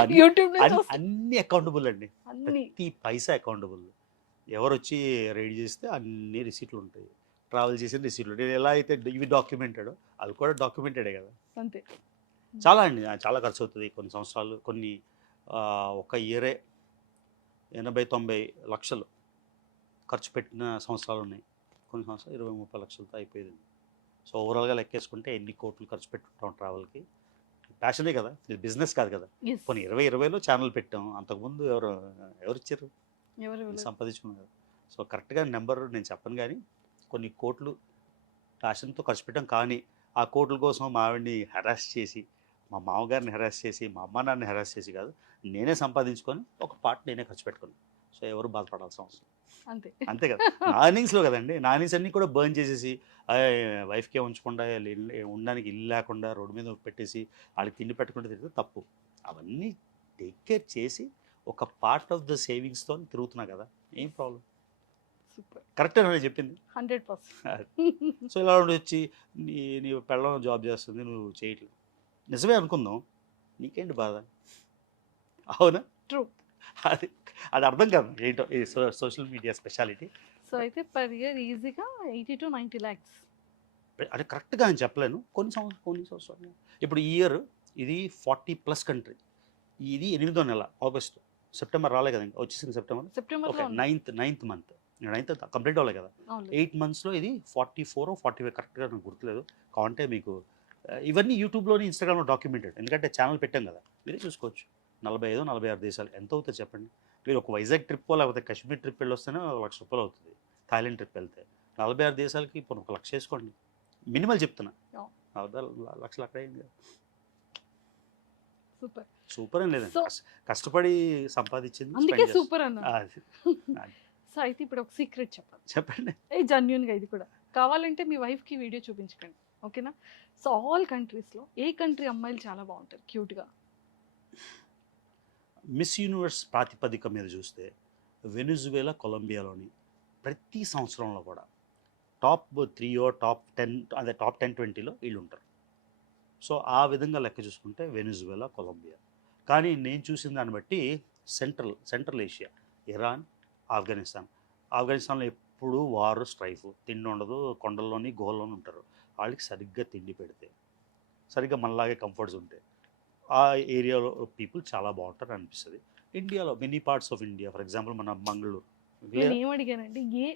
అన్ని యూట్యూబ్ అన్ని అకౌంటబుల్ అండి, అన్ని ప్రతి పైసా అకౌంటబుల్. ఎవరు వచ్చి రెడీ చేస్తే అన్ని రిసీట్లు ఉంటాయి, ట్రావెల్ చేసిన రిసీట్లు. నేను ఎలా అయితే ఇవి డాక్యుమెంటెడ్ అవి కూడా డాక్యుమెంటెడే కదా. అంతే. చాలా అండి చాలా ఖర్చు అవుతుంది. కొన్ని సంవత్సరాలు కొన్ని ఒక ఇయరే 80-90 లక్షలు ఖర్చు పెట్టిన సంవత్సరాలు ఉన్నాయి. కొన్ని సంవత్సరాలు 20-30 లక్షలతో అయిపోయింది. సో ఓవరాల్గా లెక్కేసుకుంటే ఎన్ని కోట్లు ఖర్చు పెట్టుకుంటాం ట్రావెల్కి. ప్యాషనే కదా, ఇది బిజినెస్ కాదు కదా. Yes. కొన్ని 2020లో ఛానల్ పెట్టాం, అంతకుముందు ఎవరు ఇచ్చారు, ఎవరు సంపాదించుకున్నాం కదా. సో కరెక్ట్గా నెంబర్ నేను చెప్పను, కానీ కొన్ని కోట్లు ప్యాషన్తో ఖర్చు పెట్టాం. కానీ ఆ కోట్ల కోసం మా ఆవిడ్ని హెరాస్ చేసి, మా మామగారిని హెరాస్ చేసి, మా అమ్మ నాన్నని హెరాస్ చేసి కాదు, నేనే సంపాదించుకొని ఒక పార్ట్ నేనే ఖర్చు పెట్టుకున్నాను. సో ఎవరు బాధపడాల్సిన అవసరం అంతే. అంతే కదా. నా ఎర్నింగ్స్లో కదండి, నా ఎర్నింగ్స్ అన్నీ కూడా బర్న్ చేసేసి వైఫ్కే ఉంచకుండా ఉండడానికి ఇల్లు లేకుండా రోడ్డు మీద పెట్టేసి వాళ్ళకి తిండి పెట్టకుండా తిరిగితే తప్పు. అవన్నీ టేక్ కేర్ చేసి ఒక పార్ట్ ఆఫ్ ద సేవింగ్స్తో తిరుగుతున్నా కదా, ఏం ప్రాబ్లం. సూపర్. కరెక్టే నేను చెప్పింది. 100%. సో ఇలా ఉండి వచ్చి నీ పెళ్ళం జాబ్ చేస్తుంది, నువ్వు చేయట్లేదు, నిజమే అనుకుందాం, నీకేంటి బాధ, అవునా? ట్రూ. అది అది అర్థం కాదు ఏంటో ఈ సోషల్ మీడియా స్పెషాలిటీ. సో అయితే పర్ ఇయర్ ఈజీగా 80 to 90 lakhs. అది కరెక్ట్గా నేను చెప్పలేను, కొన్ని సంవత్సరాలు. ఇప్పుడు ఈ ఇయర్ ఇది 40+ కంట్రీ. ఇది 8వ నెల, ఆగస్టు. సెప్టెంబర్ రాలే కదా, ఇంకా వచ్చేసింది సెప్టెంబర్. సెప్టెంబర్లో ఓకే, నైన్త్ మంత్ కంప్లీట్ అవ్వలే కదా. 8 monthsలో ఇది 44 or 45 కరెక్ట్గా నాకు గుర్తులేదు. కావంటే మీకు ఇవన్నీ యూట్యూబ్లోని ఇన్స్టాగ్రామ్లో డాక్యుమెంటెడ్, ఎందుకంటే ఛానల్ పెట్టాం కదా, మీరే చూసుకోవచ్చు. 45-46 దేశాలు ఎంత అవుతుంది చెప్పండి. మీరు ఒక వైజాగ్ ట్రిప్ లేకపోతే కాశ్మీర్ ట్రిప్ వెళ్ళి వస్తేనే ₹1,00,000 అవుతుంది. థాయిలాండ్ ట్రిప్ వెళ్తే 46 దేశాలకి ఇప్పుడు 1,00,000 వేసుకోండి, మినిమల్ చెప్తున్నా. 40 లక్షలు అక్కడ అయింది కదా. సూపర్. సూపర్ అని లేదండి, కష్టపడి సంపాదించింది, అందుకే సూపర్ అన్న. అది. సో అయితే ఇప్పుడు ఒక సీక్రెట్ చెప్పండి. జెన్యూన్గా ఇది కూడా కావాలంటే మీ వైఫ్కి వీడియో చూపించకండి, ఓకేనా? సో ఆల్ కంట్రీస్లో ఏ కంట్రీ అమ్మాయిలు చాలా బాగుంటారు క్యూట్గా? మిస్ యూనివర్స్ ప్రాతిపదిక మీద చూస్తే వెనిజువేలా, కొలంబియాలోని ప్రతి సంవత్సరంలో కూడా టాప్ 3 or టాప్ 10, అదే టాప్ 10-20లో వీళ్ళు ఉంటారు. సో ఆ విధంగా లెక్క చూసుకుంటే వెనిజువేలా, కొలంబియా. కానీ నేను చూసిన దాన్ని బట్టి సెంట్రల్ ఏషియా, ఇరాన్, ఆఫ్ఘనిస్తాన్లో ఎప్పుడు వారు స్ట్రైఫ్, తిండి ఉండదు, కొండల్లోని గుహల్లోని ఉంటారు. వాళ్ళకి సరిగ్గా తిండి పెడితే, సరిగ్గా మనలాగే కంఫర్ట్స్ ఉంటాయి, ఆ ఏరియాలో పీపుల్ చాలా బాగుంటారు అనిపిస్తుంది. ఇండియాలో many parts of India, for example మన మంగళూరు. నేను ఏమడిగానండి, ఏ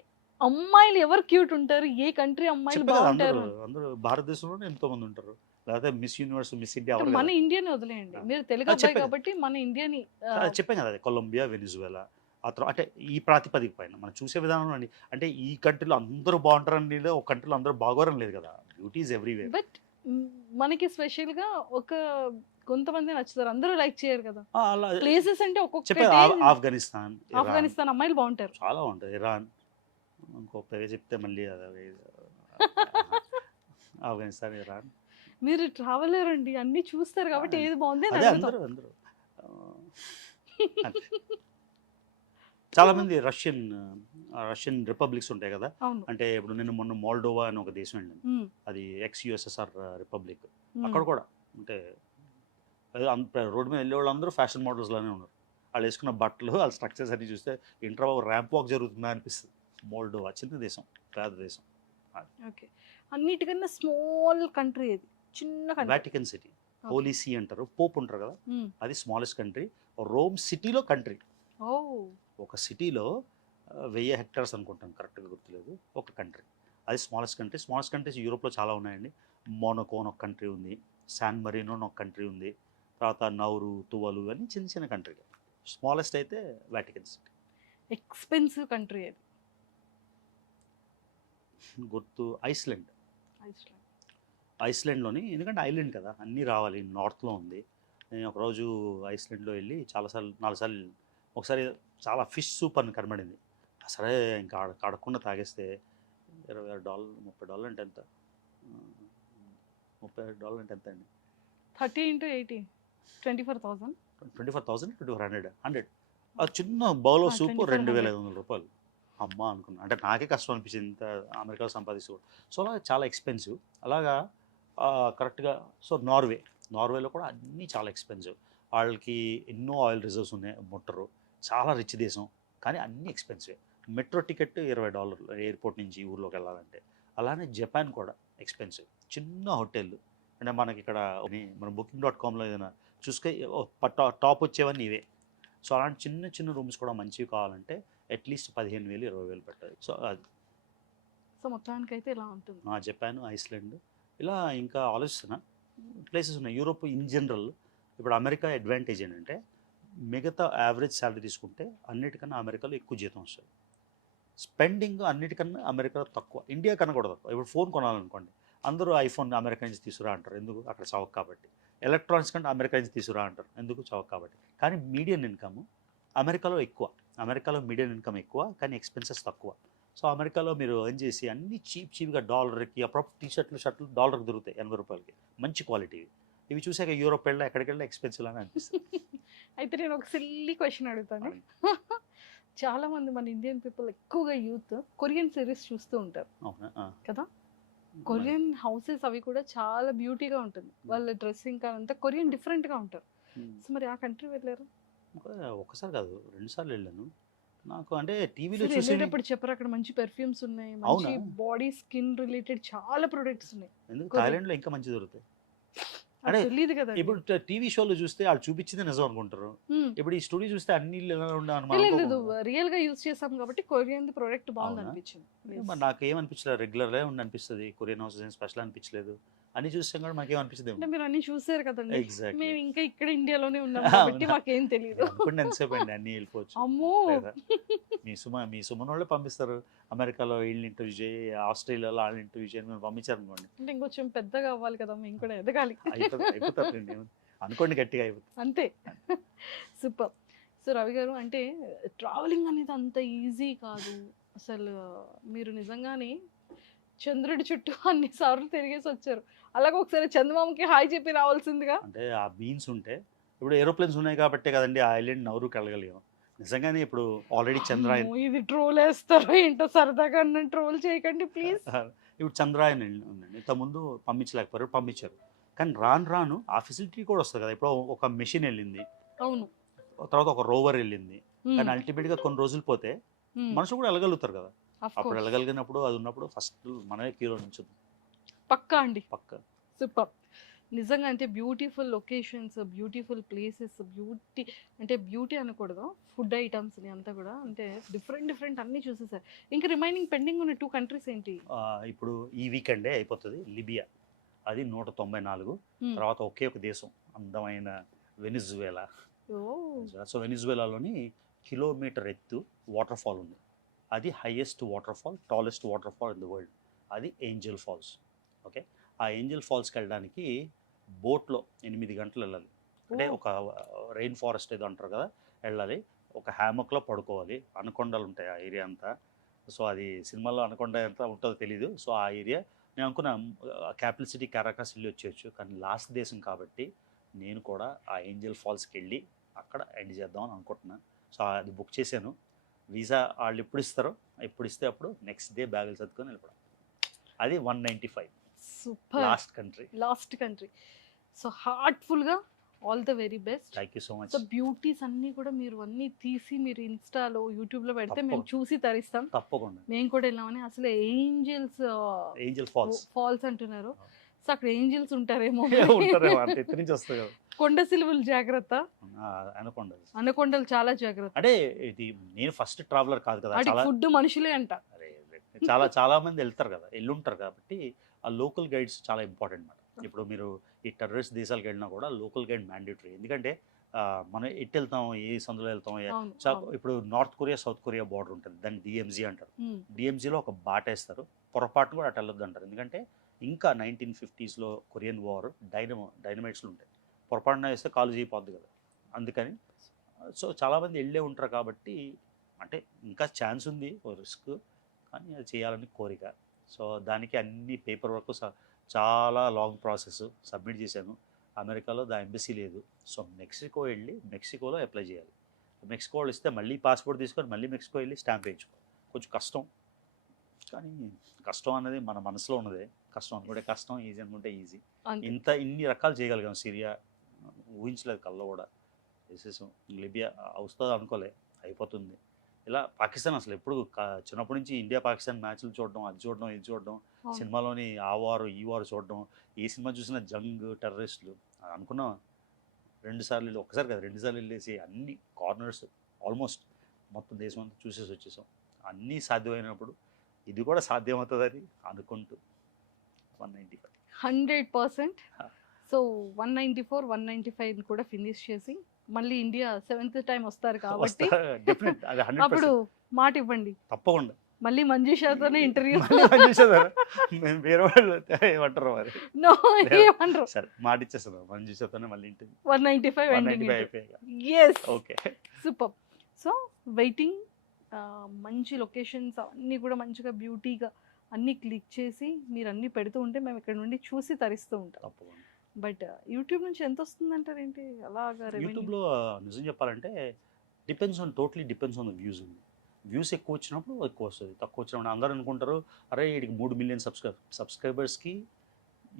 అమ్మాయిలు ఎవరు క్యూట్ ఉంటారు, ఏ కంట్రీ అమ్మాయిలు బాగుంటారు? అందరూ భారతదేశంలోనే ఎంతో మంది ఉంటారు. లేకపోతే మిస్ యూనివర్స్, మిస్ ఇండియా మన ఇండియాని వదిలేయండి, మీరు తెలుగు అబ్బాయి కాబట్టి మన ఇండియాని చెప్పాను కదా, కొలంబియా, వెనిజువేలా. ఆ తర్వాత అంటే ఈ ప్రాతిపదిక పైన మనం చూసే విధానం అండి. అంటే ఈ కంట్రీలో అందరూ బాగుంటారని లేదు, ఒక కంట్రీలో అందరూ బాగోరని లేదు కదా, బ్యూటీ ఈజ్ ఎవ్రీవేర్. బట్ మనకి స్పెషల్గా ఒక కొంతమంది నచ్చుతారు, అందరూ లైక్ చేయరు కదా. ప్లేసెస్ అంటే ఒక్కొక్క ఆఫ్ఘనిస్తాన్ అమ్మాయిలు బాగుంటారు, చాలా బాగుంటారు. ఇరాన్, ఇంకో పేరు చెప్తే మళ్ళీ ఆఫ్ఘనిస్తాన్, ఇరాన్. మీరు ట్రావెలర్ అండి, అన్ని చూస్తారు కాబట్టి ఏది బాగుంది అందరూ చాలా మంది రష్యన్ రిపబ్లిక్స్ ఉంటాయి కదా. అంటే ఇప్పుడు నేను మొన్న మోల్డోవా అని ఒక దేశం వెళ్ళాను, అది ex-USSR రిపబ్లిక్. అక్కడ కూడా అంటే రోడ్డు మీద వెళ్ళే వాళ్ళు అందరూ ఫ్యాషన్ మోడల్స్ లానే ఉన్నారు. వాళ్ళు వేసుకున్న బట్టలు, వాళ్ళ స్ట్రక్చర్స్ అన్ని చూస్తే ఇంటర్ ర్యాంప్ వాక్ జరుగుతుందా అనిపిస్తుంది. మోల్డోవా చిన్న దేశం, పేద దేశం. ఓకే, అన్నిటికన్నా స్మాల్ కంట్రీ ఇది, చిన్న country. Vatican city, holy see అంటారు, పోప్ ఉంటారు కదా, అది స్మాలెస్ట్ కంట్రీ. రోమ్ సిటీలో కంట్రీ, ఒక సిటీలో 1000 hectares అనుకుంటాను, కరెక్ట్గా గుర్తులేదు, ఒక కంట్రీ. అది స్మాలెస్ట్ కంట్రీస్ యూరోప్లో చాలా ఉన్నాయండి. మోనోకో అని ఒక కంట్రీ ఉంది, శాన్ మరీనో అని ఒక కంట్రీ ఉంది, తర్వాత నౌరు, తువాలు అని చిన్న చిన్న కంట్రీ. స్మాలెస్ట్ అయితే వాటికన్ సిటీ. ఎక్స్పెన్సివ్ కంట్రీ అది గుర్తు ఐస్లాండ్లోని, ఎందుకంటే ఐలాండ్ కదా, అన్నీ రావాలి, నార్త్లో ఉంది. నేను ఒకరోజు ఐస్లాండ్లో వెళ్ళి 4 సార్లు, ఒకసారి చాలా ఫిష్ సూప్ అని కనబడింది. సరే ఇంకా అడగకుండా తాగేస్తే $26, $30 అంటే ఎంత, $30 అంటే ఎంత అండి? 30 into 80, 24,000. 24,100. ఆ చిన్న బౌల్ ఆఫ్ సూప్ $2,500. అమ్మ అనుకున్నా, అంటే నాకే కష్టం అనిపించింది ఇంత అమెరికాలో సంపాదించుకోవడం. సో అలా చాలా ఎక్స్పెన్సివ్. అలాగా కరెక్ట్గా. సో నార్వేలో కూడా అన్నీ చాలా ఎక్స్పెన్సివ్. వాళ్ళకి ఎన్నో ఆయిల్ రిజర్వ్స్ ఉన్నాయి, ముట్టరు, చాలా రిచ్ దేశం, కానీ అన్నీ ఎక్స్పెన్సివ్. మెట్రో టికెట్ $20 ఎయిర్పోర్ట్ నుంచి ఊర్లోకి వెళ్ళాలంటే. అలానే జపాన్ కూడా ఎక్స్పెన్సివ్. చిన్న హోటల్ అంటే మనకి ఇక్కడ మన booking.comలో ఏదైనా చూసుకే టాప్ వచ్చేవన్నీ ఇవే. సో అలాంటి చిన్న చిన్న రూమ్స్ కూడా మంచివి కావాలంటే అట్లీస్ట్ 15,000 20,000 పెట్టాలి. సో అది సో మొత్తానికైతే ఇలా ఉంటుంది. జపాన్, ఐస్లాండ్ ఇలా ఇంకా ఆలోచిస్తున్న ప్లేసెస్ ఉన్నాయి. Europe in general. ఇప్పుడు అమెరికా అడ్వాంటేజ్ ఏంటంటే మిగతా యావరేజ్ శాలరీ తీసుకుంటే అన్నిటికన్నా అమెరికాలో ఎక్కువ జీతం వస్తుంది. స్పెండింగ్ అన్నిటికన్నా అమెరికాలో తక్కువ, ఇండియా కన్నా కూడా తక్కువ. ఇప్పుడు ఫోన్ కొనాలనుకోండి, అందరూ ఐఫోన్ అమెరికా నుంచి తీసుకురా అంటారు, ఎందుకు? అక్కడ చవక కాబట్టి. ఎలక్ట్రానిక్స్ కంటే అమెరికా నుంచి తీసుకురా అంటారు, ఎందుకు? చవక కాబట్టి. కానీ మీడియన్ ఇన్కమ్ అమెరికాలో ఎక్కువ. అమెరికాలో మీడియన్ ఇన్కమ్ ఎక్కువ, కానీ ఎక్స్పెన్సెస్ తక్కువ. సో అమెరికాలో మీరు ఎర్న్ చేసి అన్ని చీప్గా $1కి అప్పుడప్పుడు టీషర్ట్లు షర్ట్లు $1కి దొరుకుతాయి, 80 రూపాయలకి, మంచి క్వాలిటీ. ఇవి చూసాక యూరోప్ వెళ్ళా ఎక్కడికి వెళ్ళా ఎక్స్పెన్సివ్ అని అనిపిస్తుంది. అయితే నేను ఒక సిల్లీ క్వశ్చన్ అడుగుతాను. చాలా మంది మన ఇండియన్ పీపుల్ ఎక్కువగా యూత్ కొరియన్ సిరీస్ చూస్తూ ఉంటారు అవునా? కదా. కొరియన్ హౌసెస్ అవి కూడా చాలా బ్యూటీగా ఉంటుంది, వాళ్ళ డ్రెస్సింగ్ అంతా కొరియన్ డిఫరెంట్గా ఉంటారు. సో మరి ఆ కంట్రీ వెళ్ళారు? ఒకసారి కాదు, 2 సార్లు వెళ్ళాను. నాకు అంటే టీవీలో చూసి వెళ్ళేటప్పుడు చెప్పరు అక్కడ మంచి పెర్ఫ్యూమ్స్ ఉన్నాయి, మంచి బాడీ స్కిన్ రిలేటెడ్ చాలా ప్రొడక్ట్స్ ఉన్నాయి. ఎందుకు థాయిలాండ్లో ఇంకా మంచి దొరుకుతాయి. అంటే తెలియదు కదా. ఇప్పుడు టీవీ షోలో చూస్తే వాళ్ళు చూపించింది నిజం అనుకుంటారు. ఇప్పుడు ఈ స్టూడియో చూస్తే అన్ని తెలియదు, రియల్ గా యూజ్ చేసాం కాబట్టి కొరియన్ ప్రొడక్ట్ బాగుంది అనిపించింది. నాకు ఏమనిపించలేదు, రెగ్యులర్ ఉండి అనిపిస్తుంది. కొరియన్ హౌసెస్ ఏం స్పెషల్ అనిపించలేదు. అన్ని చూస్తే కూడా మాకేం అనిపించదు. అంటే మీరు అన్ని చూసారు కదండి. ఎగ్జాక్ట్లీ. మేము ఇంకా ఇక్కడ ఇండియాలోనే ఉన్నాం కాబట్టి మాకేం తెలియదు. అనుకోండి ఎంతసేపు అండి, అన్ని వెళ్ళిపోవచ్చు. అమ్మో, మీ సుమన్ వాళ్ళే పంపిస్తారు. అమెరికాలో వీళ్ళని ఇంటర్వ్యూ చేయి, ఆస్ట్రేలియాలో వాళ్ళని ఇంటర్వ్యూ చేయని మీరు పంపించారు అనుకోండి. అంటే ఇంకొంచెం పెద్దగా అవ్వాలి కదా, మేము కూడా ఎదగాలి. అయిపోతారండి, అనుకోండి గట్టిగా అయిపోతుంది అంతే. సూపర్. సో రవి గారు, అంటే ట్రావెలింగ్ అనేది అంత ఈజీ కాదు అసలు. మీరు నిజంగానే చంద్రుడి చుట్టూ అన్ని సార్లు తిరిగేసి వచ్చారు. అలాగే ఒకసారి చందమామకి హాయ్ చెప్పి రావాల్సిందిగా. అంటే ఆ బీన్స్ ఉంటే, ఇప్పుడు ఏరోప్లేన్స్ ఉన్నాయి కాబట్టే కదండి ఆ ఐలాండ్ నవరు కలగలిగాం. నిజంగానే ఇప్పుడు ఆల్రెడీ చంద్రాయన్, ఇది ట్రోల్ వేస్తారో ఏంటో, సరదాగా నన్ను ట్రోల్ చేయకండి ప్లీజ్. ఇప్పుడు చంద్రాయన్ ఉందండి, ఇంతకుముందు పంపించలేకపోయారు, పంపించారు. కానీ రాను ఆ ఫెసిలిటీ కూడా వస్తుంది కదా. ఇప్పుడు ఒక మెషిన్ వెళ్ళింది, అవును, తర్వాత ఒక రోవర్ వెళ్ళింది. కానీ అల్టిమేట్గా కొన్ని రోజులు పోతే మనుషులు కూడా వెళ్ళగలుగుతారు కదా. అప్పుడు వెళ్ళగలిగినప్పుడు అది ఉన్నప్పుడు ఫస్ట్ మనమే క్యూలో నుంచి పక్కా అండి, పక్క. సూపర్. నిజంగా అంటే beautiful locations, beautiful places, beauty అనకూడదు, ఫుడ్ ఐటమ్స్ అంతా కూడా అంటే డిఫరెంట్ అన్ని చూసేసారు. ఇంకా రిమైనింగ్ పెండింగ్ ఉన్న 2 కంట్రీస్ ఏంటి? ఇప్పుడు ఈ వీకెండే అయిపోతుంది. లిబియా, అది 194. తర్వాత ఒకే ఒక దేశం, అందమైన వెనిజువేలా. సో వెనిజువేలాలోని కిలోమీటర్ ఎత్తు వాటర్ ఫాల్ ఉంది. అది highest water fall, tallest water fall in the world. అది ఏంజల్ ఫాల్స్. ఓకే, ఆ ఏంజల్ ఫాల్స్కి వెళ్ళడానికి బోట్లో 8 గంటలు వెళ్ళాలి. అంటే ఒక రెయిన్ ఫారెస్ట్ ఏదో అంటారు కదా, వెళ్ళాలి. ఒక హ్యామక్లో పడుకోవాలి. అనకొండలు ఉంటాయి ఆ ఏరియా అంతా. సో అది సినిమాలో అనకొండ ఎంత ఉంటుందో తెలీదు. సో ఆ ఏరియా నేను అనుకున్నా క్యాపిటల్ సిటీ కారాకాస్ వెళ్ళి వచ్చేయచ్చు. కానీ లాస్ట్ దేశం కాబట్టి నేను కూడా ఆ ఏంజల్ ఫాల్స్కి వెళ్ళి అక్కడ ఎండ్ చేద్దామని అనుకుంటున్నాను. సో అది బుక్ చేశాను. వీసా వాళ్ళు ఎప్పుడు ఇస్తారో, ఎప్పుడు ఇస్తే అప్పుడు నెక్స్ట్ డే బ్యాగులు సర్దుకొని వెళ్ళిపోవడం. అది 195. సూపర్. Last country. సో హార్ట్ఫుల్గా all the very best. Thank you so much. So beauties అన్నీ కూడా మీరు అన్నీ తీసి మీరు ఇన్స్టాలో యూట్యూబ్లో పెడితే మేము చూసి తరిస్తాం. తప్పకుండా. మేము కూడా వెళ్ళామని. అసలు ఏంజల్ ఫాల్స్ అంటున్నారు. సో అక్కడ ఏంజల్స్ ఉంటారేమో, అంటే ఎక్కడి నుంచి వస్తాయి కదా. కొండ సిలువలు జాగ్రత్త, అనకొండలు చాలా జాగ్రత్త. అంటే ఇది నేను ఫస్ట్ ట్రావెలర్ కాదు కదా, ఫుడ్ మనుషులే అంట. చాలా మంది వెళ్తారు కదా, వెళ్ళుంటారు కాబట్టి ఆ లోకల్ గైడ్స్ చాలా ఇంపార్టెంట్ అన్నమాట. ఇప్పుడు మీరు ఈ టెర్రరిస్ట్ దేశాలకు వెళ్ళినా కూడా లోకల్ గైడ్ మ్యాండేటరీ. ఎందుకంటే మనం ఎటు వెళ్తాం, ఏ సందులో వెళ్తాం. ఇప్పుడు north Korea south Korea border ఉంటుంది, దాన్ని డిఎంజీ అంటారు. డిఎంజీలో ఒక బాటేస్తారు, పొరపాటు కూడా అటు వెళ్ళొద్దు అంటారు. ఎందుకంటే ఇంకా 1950s కొరియన్ వార్ డైనమైట్స్లు ఉంటాయి, పొరపాటున వేస్తే కాలు చేయిపోద్ది కదా, అందుకని. సో చాలామంది వెళ్ళే ఉంటారు కాబట్టి అంటే ఇంకా ఛాన్స్ ఉంది, రిస్క్, కానీ అది చేయాలని కోరిక. సో దానికి అన్ని పేపర్ వర్క్ చాలా లాంగ్ ప్రాసెస్ సబ్మిట్ చేశాను. అమెరికాలో దా ఎంబసీ లేదు. సో మెక్సికో వెళ్ళి మెక్సికోలో అప్లై చేయాలి. మెక్సికోలో ఇస్తే మళ్ళీ పాస్పోర్ట్ తీసుకొని మళ్ళీ మెక్సికో వెళ్ళి స్టాంప్ వేయించుకోవాలి. కొంచెం కష్టం, కానీ కష్టం అనేది మన మనసులో ఉన్నదే. కష్టం అనుకుంటే కష్టం, ఈజీ అనుకుంటే ఈజీ. ఇన్ని రకాలు చేయగలిగాం. సిరియా ఊహించలేదు, కల్లో కూడా చేసేసాం. లిబియా వస్తుంది అనుకోలే, అయిపోతుంది. ఇలా పాకిస్తాన్ అసలు ఎప్పుడు చిన్నప్పటి నుంచి ఇండియా పాకిస్తాన్ మ్యాచ్లు చూడడం, అది చూడడం, ఇది చూడడం, అవును. సినిమాలోని ఆ వారు ఈ వారు చూడడం, ఏ సినిమా చూసినా జంగ్, టెర్రరిస్టులు అనుకున్నాం. 2 సార్లు ఒక్కసారి కదా 2 సార్లు వెళ్ళేసి అన్ని కార్నర్స్ ఆల్మోస్ట్ మొత్తం దేశం అంతా చూసేసి వచ్చేసాం. అన్నీ సాధ్యమైనప్పుడు ఇది కూడా సాధ్యమవుతుందని అనుకుంటూ 195. 100%. సో 194, 195 కూడా ఫినిష్ చేసి మళ్ళీ ఇండియా 7th టైం వస్తారు కాబట్టి డెఫినెట్ అది 100% అప్పుడు మాట ఇవ్వండి. తప్పకుండా. మళ్ళీ మంజుషాతోనే ఇంటర్వ్యూ. మళ్ళీ పనిచేసేదారు. మేము వేరే వాళ్ళు ఏమంటారు మరి. నో ఏమనరు. సరే మాట ఇచ్చేస్తాను మంజుషాతోనే మళ్ళీ ఇంటికి 195 195 అయిపోయాక. Yes okay. Super. So waiting, మంచి లొకేషన్స్ అన్నీ కూడా మంచిగా బ్యూటీగా అన్నీ క్లిక్ చేసి మీరు అన్నీ పెడుతూ ఉంటే మేము ఇక్కడ నుండి చూసి తరిస్తూ ఉంటాం. తప్పకుండా. బట్ యూట్యూబ్ నుంచి ఎంత వస్తుంది అంటారు ఏంటి అలాగా రెవెన్యూ? యూట్యూబ్లో నిజం చెప్పాలంటే totally depends on the views ఉంది. వ్యూస్ ఎక్కువ వచ్చినప్పుడు ఎక్కువ వస్తుంది, తక్కువ వచ్చినప్పుడు అందరూ అనుకుంటారు అరే వీడికి 3 మిలియన్ సబ్స్క్రైబర్స్కి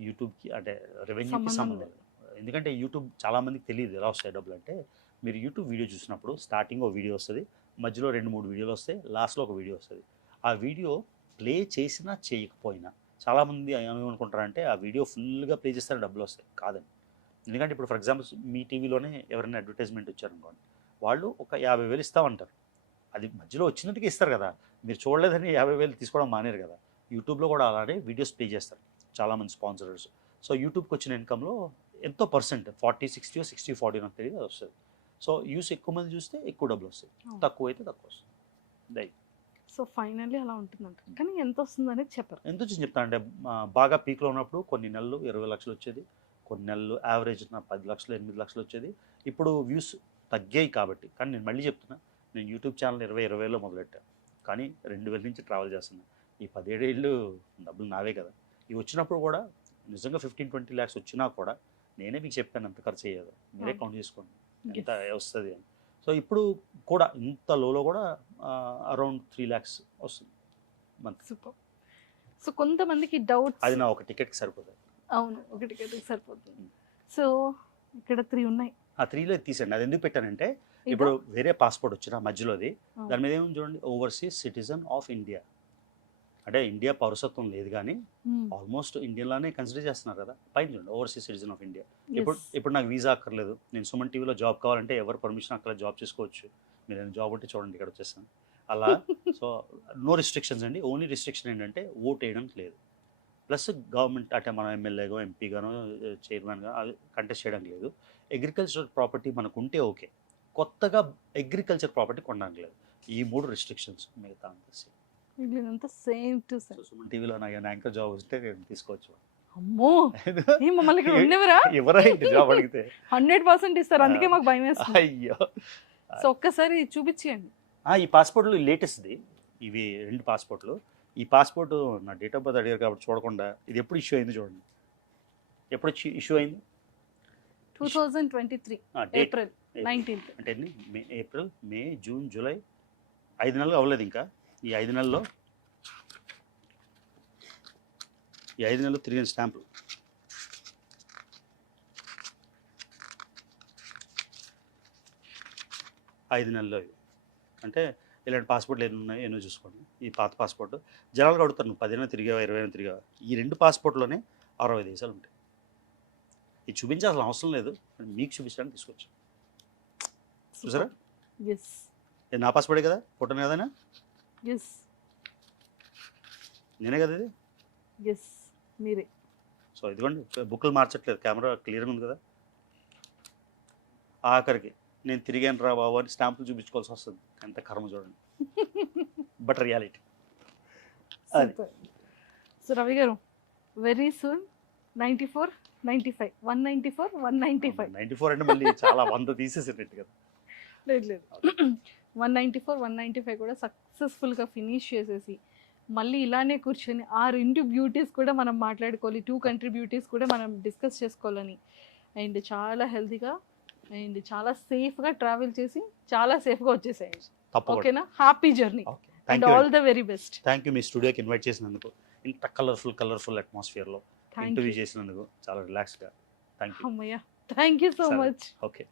యూట్యూబ్కి అంటే రెవెన్యూకి సంబంధం సంబంధం లేదు. ఎందుకంటే యూట్యూబ్ చాలామందికి తెలియదు ఎలా వస్తాయి డబ్బులు అంటే. మీరు యూట్యూబ్ వీడియో చూసినప్పుడు స్టార్టింగ్ ఒక వీడియో వస్తుంది, మధ్యలో 2-3 వీడియోలు వస్తాయి, లాస్ట్లో ఒక వీడియో వస్తుంది. ఆ వీడియో ప్లే చేసినా చేయకపోయినా చాలామంది ఏమనుకుంటారంటే ఆ వీడియో ఫుల్గా ప్లే చేస్తే డబ్బులు వస్తాయి. కాదండి. ఎందుకంటే ఇప్పుడు ఫర్ ఎగ్జాంపుల్ మీ టీవీలోనే ఎవరైనా అడ్వర్టైజ్మెంట్ వచ్చారనుకోండి, వాళ్ళు ఒక 50,000 ఇస్తామంటారు. అది మధ్యలో వచ్చినట్టుగా ఇస్తారు కదా, మీరు చూడలేదని 50,000 తీసుకోవడం మానేరు కదా. యూట్యూబ్లో కూడా అలానే వీడియోస్ ప్లే చేస్తారు చాలామంది స్పాన్సర్స్. సో యూట్యూబ్కి వచ్చిన ఇన్కంలో ఎంతో పర్సెంట్ 40-60 60-40 నాకు తెలియదు అది వస్తుంది. సో యూస్ ఎక్కువ మంది చూస్తే ఎక్కువ డబ్బులు వస్తాయి, తక్కువ అయితే తక్కువ వస్తుంది. దై సో ఫైనల్లీ అలా ఉంటుందంట. కానీ ఎంత వస్తుంది అనేది చెప్పరు. ఎంత వచ్చింది చెప్తాను అంటే బాగా పీక్లో ఉన్నప్పుడు కొన్ని నెలలు 20 లక్షలు వచ్చేది, కొన్ని నెలలు యావరేజ్ 10 లక్షలు 8 లక్షలు వచ్చేది. ఇప్పుడు వ్యూస్ తగ్గాయి కాబట్టి. కానీ నేను మళ్ళీ చెప్తున్నా, నేను యూట్యూబ్ ఛానల్ 2020లో మొదలెట్టాను, కానీ 2000 నుంచి ట్రావెల్ చేస్తున్నా. ఈ 17 ఏళ్ళు డబ్బులు నావే కదా. ఇవి వచ్చినప్పుడు కూడా నిజంగా 15-20 lakhs వచ్చినా కూడా నేనే మీకు చెప్పాను ఎంత ఖర్చు అయ్యేదో, మీరే కౌంట్ చేసుకోండి ఎంత వస్తుంది అని. సో ఇప్పుడు కూడా ఇంత లోలో కూడా అరౌండ్ 3 lakhs వస్తుంది మంత్. సూపర్. సో కొంతమందికి డౌట్స్, అది నా ఒక టికెట్కి సరిపోతుంది. అవును ఒక టికెట్కి సరిపోతుంది. సో ఇక్కడ 3 ఉన్నాయి. ఆ 3లో తీసండి. అది ఎందుకు పెట్టానంటే ఇప్పుడు వేరే పాస్పోర్ట్ వచ్చిన మధ్యలోది దాని మీద ఏముంది చూడండి, ఓవర్సీస్ సిటిజన్ ఆఫ్ ఇండియా. అంటే ఇండియా పౌరసత్వం లేదు కానీ ఆల్మోస్ట్ ఇండియన్లానే కన్సిడర్ చేస్తున్నారు కదా. పైన చూడండి ఓవర్సీస్ సిటిజన్ ఆఫ్ ఇండియా. ఇప్పుడు నాకు వీసా అక్కర్లేదు, నేను సుమన్ టీవీలో జాబ్ కావాలంటే ఎవరు పర్మిషన్ అక్కర్లేదు, జాబ్ చేసుకోవచ్చు. మీరు జాబ్ ఉంటే చూడండి ఇక్కడ వచ్చేస్తాను అలా. సో నో రిస్ట్రిక్షన్స్ అండి. ఓన్లీ రిస్ట్రిక్షన్ ఏంటంటే ఓట్ వేయడానికి లేదు, ప్లస్ గవర్నమెంట్ అంటే మనం ఎమ్మెల్యేగానో ఎంపీగానో చైర్మన్గా కంటెస్ట్ చేయడానికి లేదు. అగ్రికల్చర్ ప్రాపర్టీ మనకు ఉంటే ఓకే, కొత్తగా అగ్రికల్చర్ ప్రాపర్టీ కొనడానికి లేదు. ఈ 3 రిస్ట్రిక్షన్స్. మిగతా అంతా సేమ్ టు సేమ్. సుమన్ టీవీలో నాకు యాంకర్ జాబ్ వస్తే నేను తీసుకోవచ్చు. అమ్మో మమ్మల్ని ఇక్కడ ఉండేవరా? ఎవరైతే జాబ్ అడిగితే 100% ఇస్తారు, అందుకే మాకు భయం వేస్తుంది. అయ్యో. సో ఒక్కసారి చూపించేయండి. ఈ పాస్పోర్ట్లు లేటెస్ట్ది, ఇవి 2 పాస్పోర్ట్లు. ఈ పాస్పోర్ట్ నా డేట్ ఆఫ్ బర్త్ అడిగారు కాబట్టి చూడకుండా ఇది ఎప్పుడు ఇష్యూ అయింది చూడండి. ఎప్పుడు ఇష్యూ అయింది? 2023 ఏప్రిల్ 19th. అంటే ఏప్రిల్, మే, జూన్, జూలై 5 నెలలు అవ్వలేదు ఇంకా. ఈ 5 నెలల్లో 5 నెలలు తిరిగిన స్టాంపులు 5 నెలల్లో. అంటే ఇలాంటి పాస్పోర్ట్లు ఎన్ని ఉన్నాయి ఎన్నో చూసుకోండి. ఈ పాత పాస్పోర్ట్ జనాలుగా అడుగుతారు, నువ్వు 10 అయినా తిరిగావా 20 అయినా తిరిగావా. ఈ 2 పాస్పోర్ట్లోనే 60 దేశాలు ఉంటాయి. ఇది చూపించాల్సిన అవసరం లేదు, మీకు చూపించడానికి తీసుకొచ్చు. చూసారా? ఎస్ నా పాస్పోర్టే కదా, ఫోటోనే కదా, ఎస్ నేనే కదా ఇది. ఎస్ మీరే. సో ఇదిగోండి, బుక్లు మార్చట్లేదు, కెమెరా క్లియర్గా ఉంది కదా. ఆఖరికి నేను తిరిగాను రా బాబు అని స్టాంపులు చూపించుకోవాల్సి వస్తుంది. ఎంత కర్మ చూడండి. But reality. సో రవి గారు వెరీ సూన్ 94, 95, 194, 195. 94 అంటే మళ్ళీ చాలా 100 తీసేసేటట్టు కదా. లేదు 194, 195 కూడా సక్సెస్ఫుల్గా ఫినిష్ చేసేసి మళ్ళీ ఇలానే కూర్చొని ఆ 2 బ్యూటీస్ కూడా మనం మాట్లాడుకోవాలి, 2 కంట్రీ బ్యూటీస్ కూడా మనం డిస్కస్ చేసుకోవాలని, అండ్ చాలా హెల్తీగా అండ్ చాలా సేఫ్గా ట్రావెల్ చేసి చాలా సేఫ్గా వచ్చేసేయండి. ఓకేనా? Happy journey and all the very best. Thank you మీ స్టూడియోకి ఇన్వైట్ చేసినందుకు, ఇంత కలర్ఫుల్ అట్మాస్ఫియర్లో ఇంటర్వ్యూ చేసినందుకు చాలా రిలాక్స్గా. Thank you. అమ్మయ్య, thank you so much. Okay.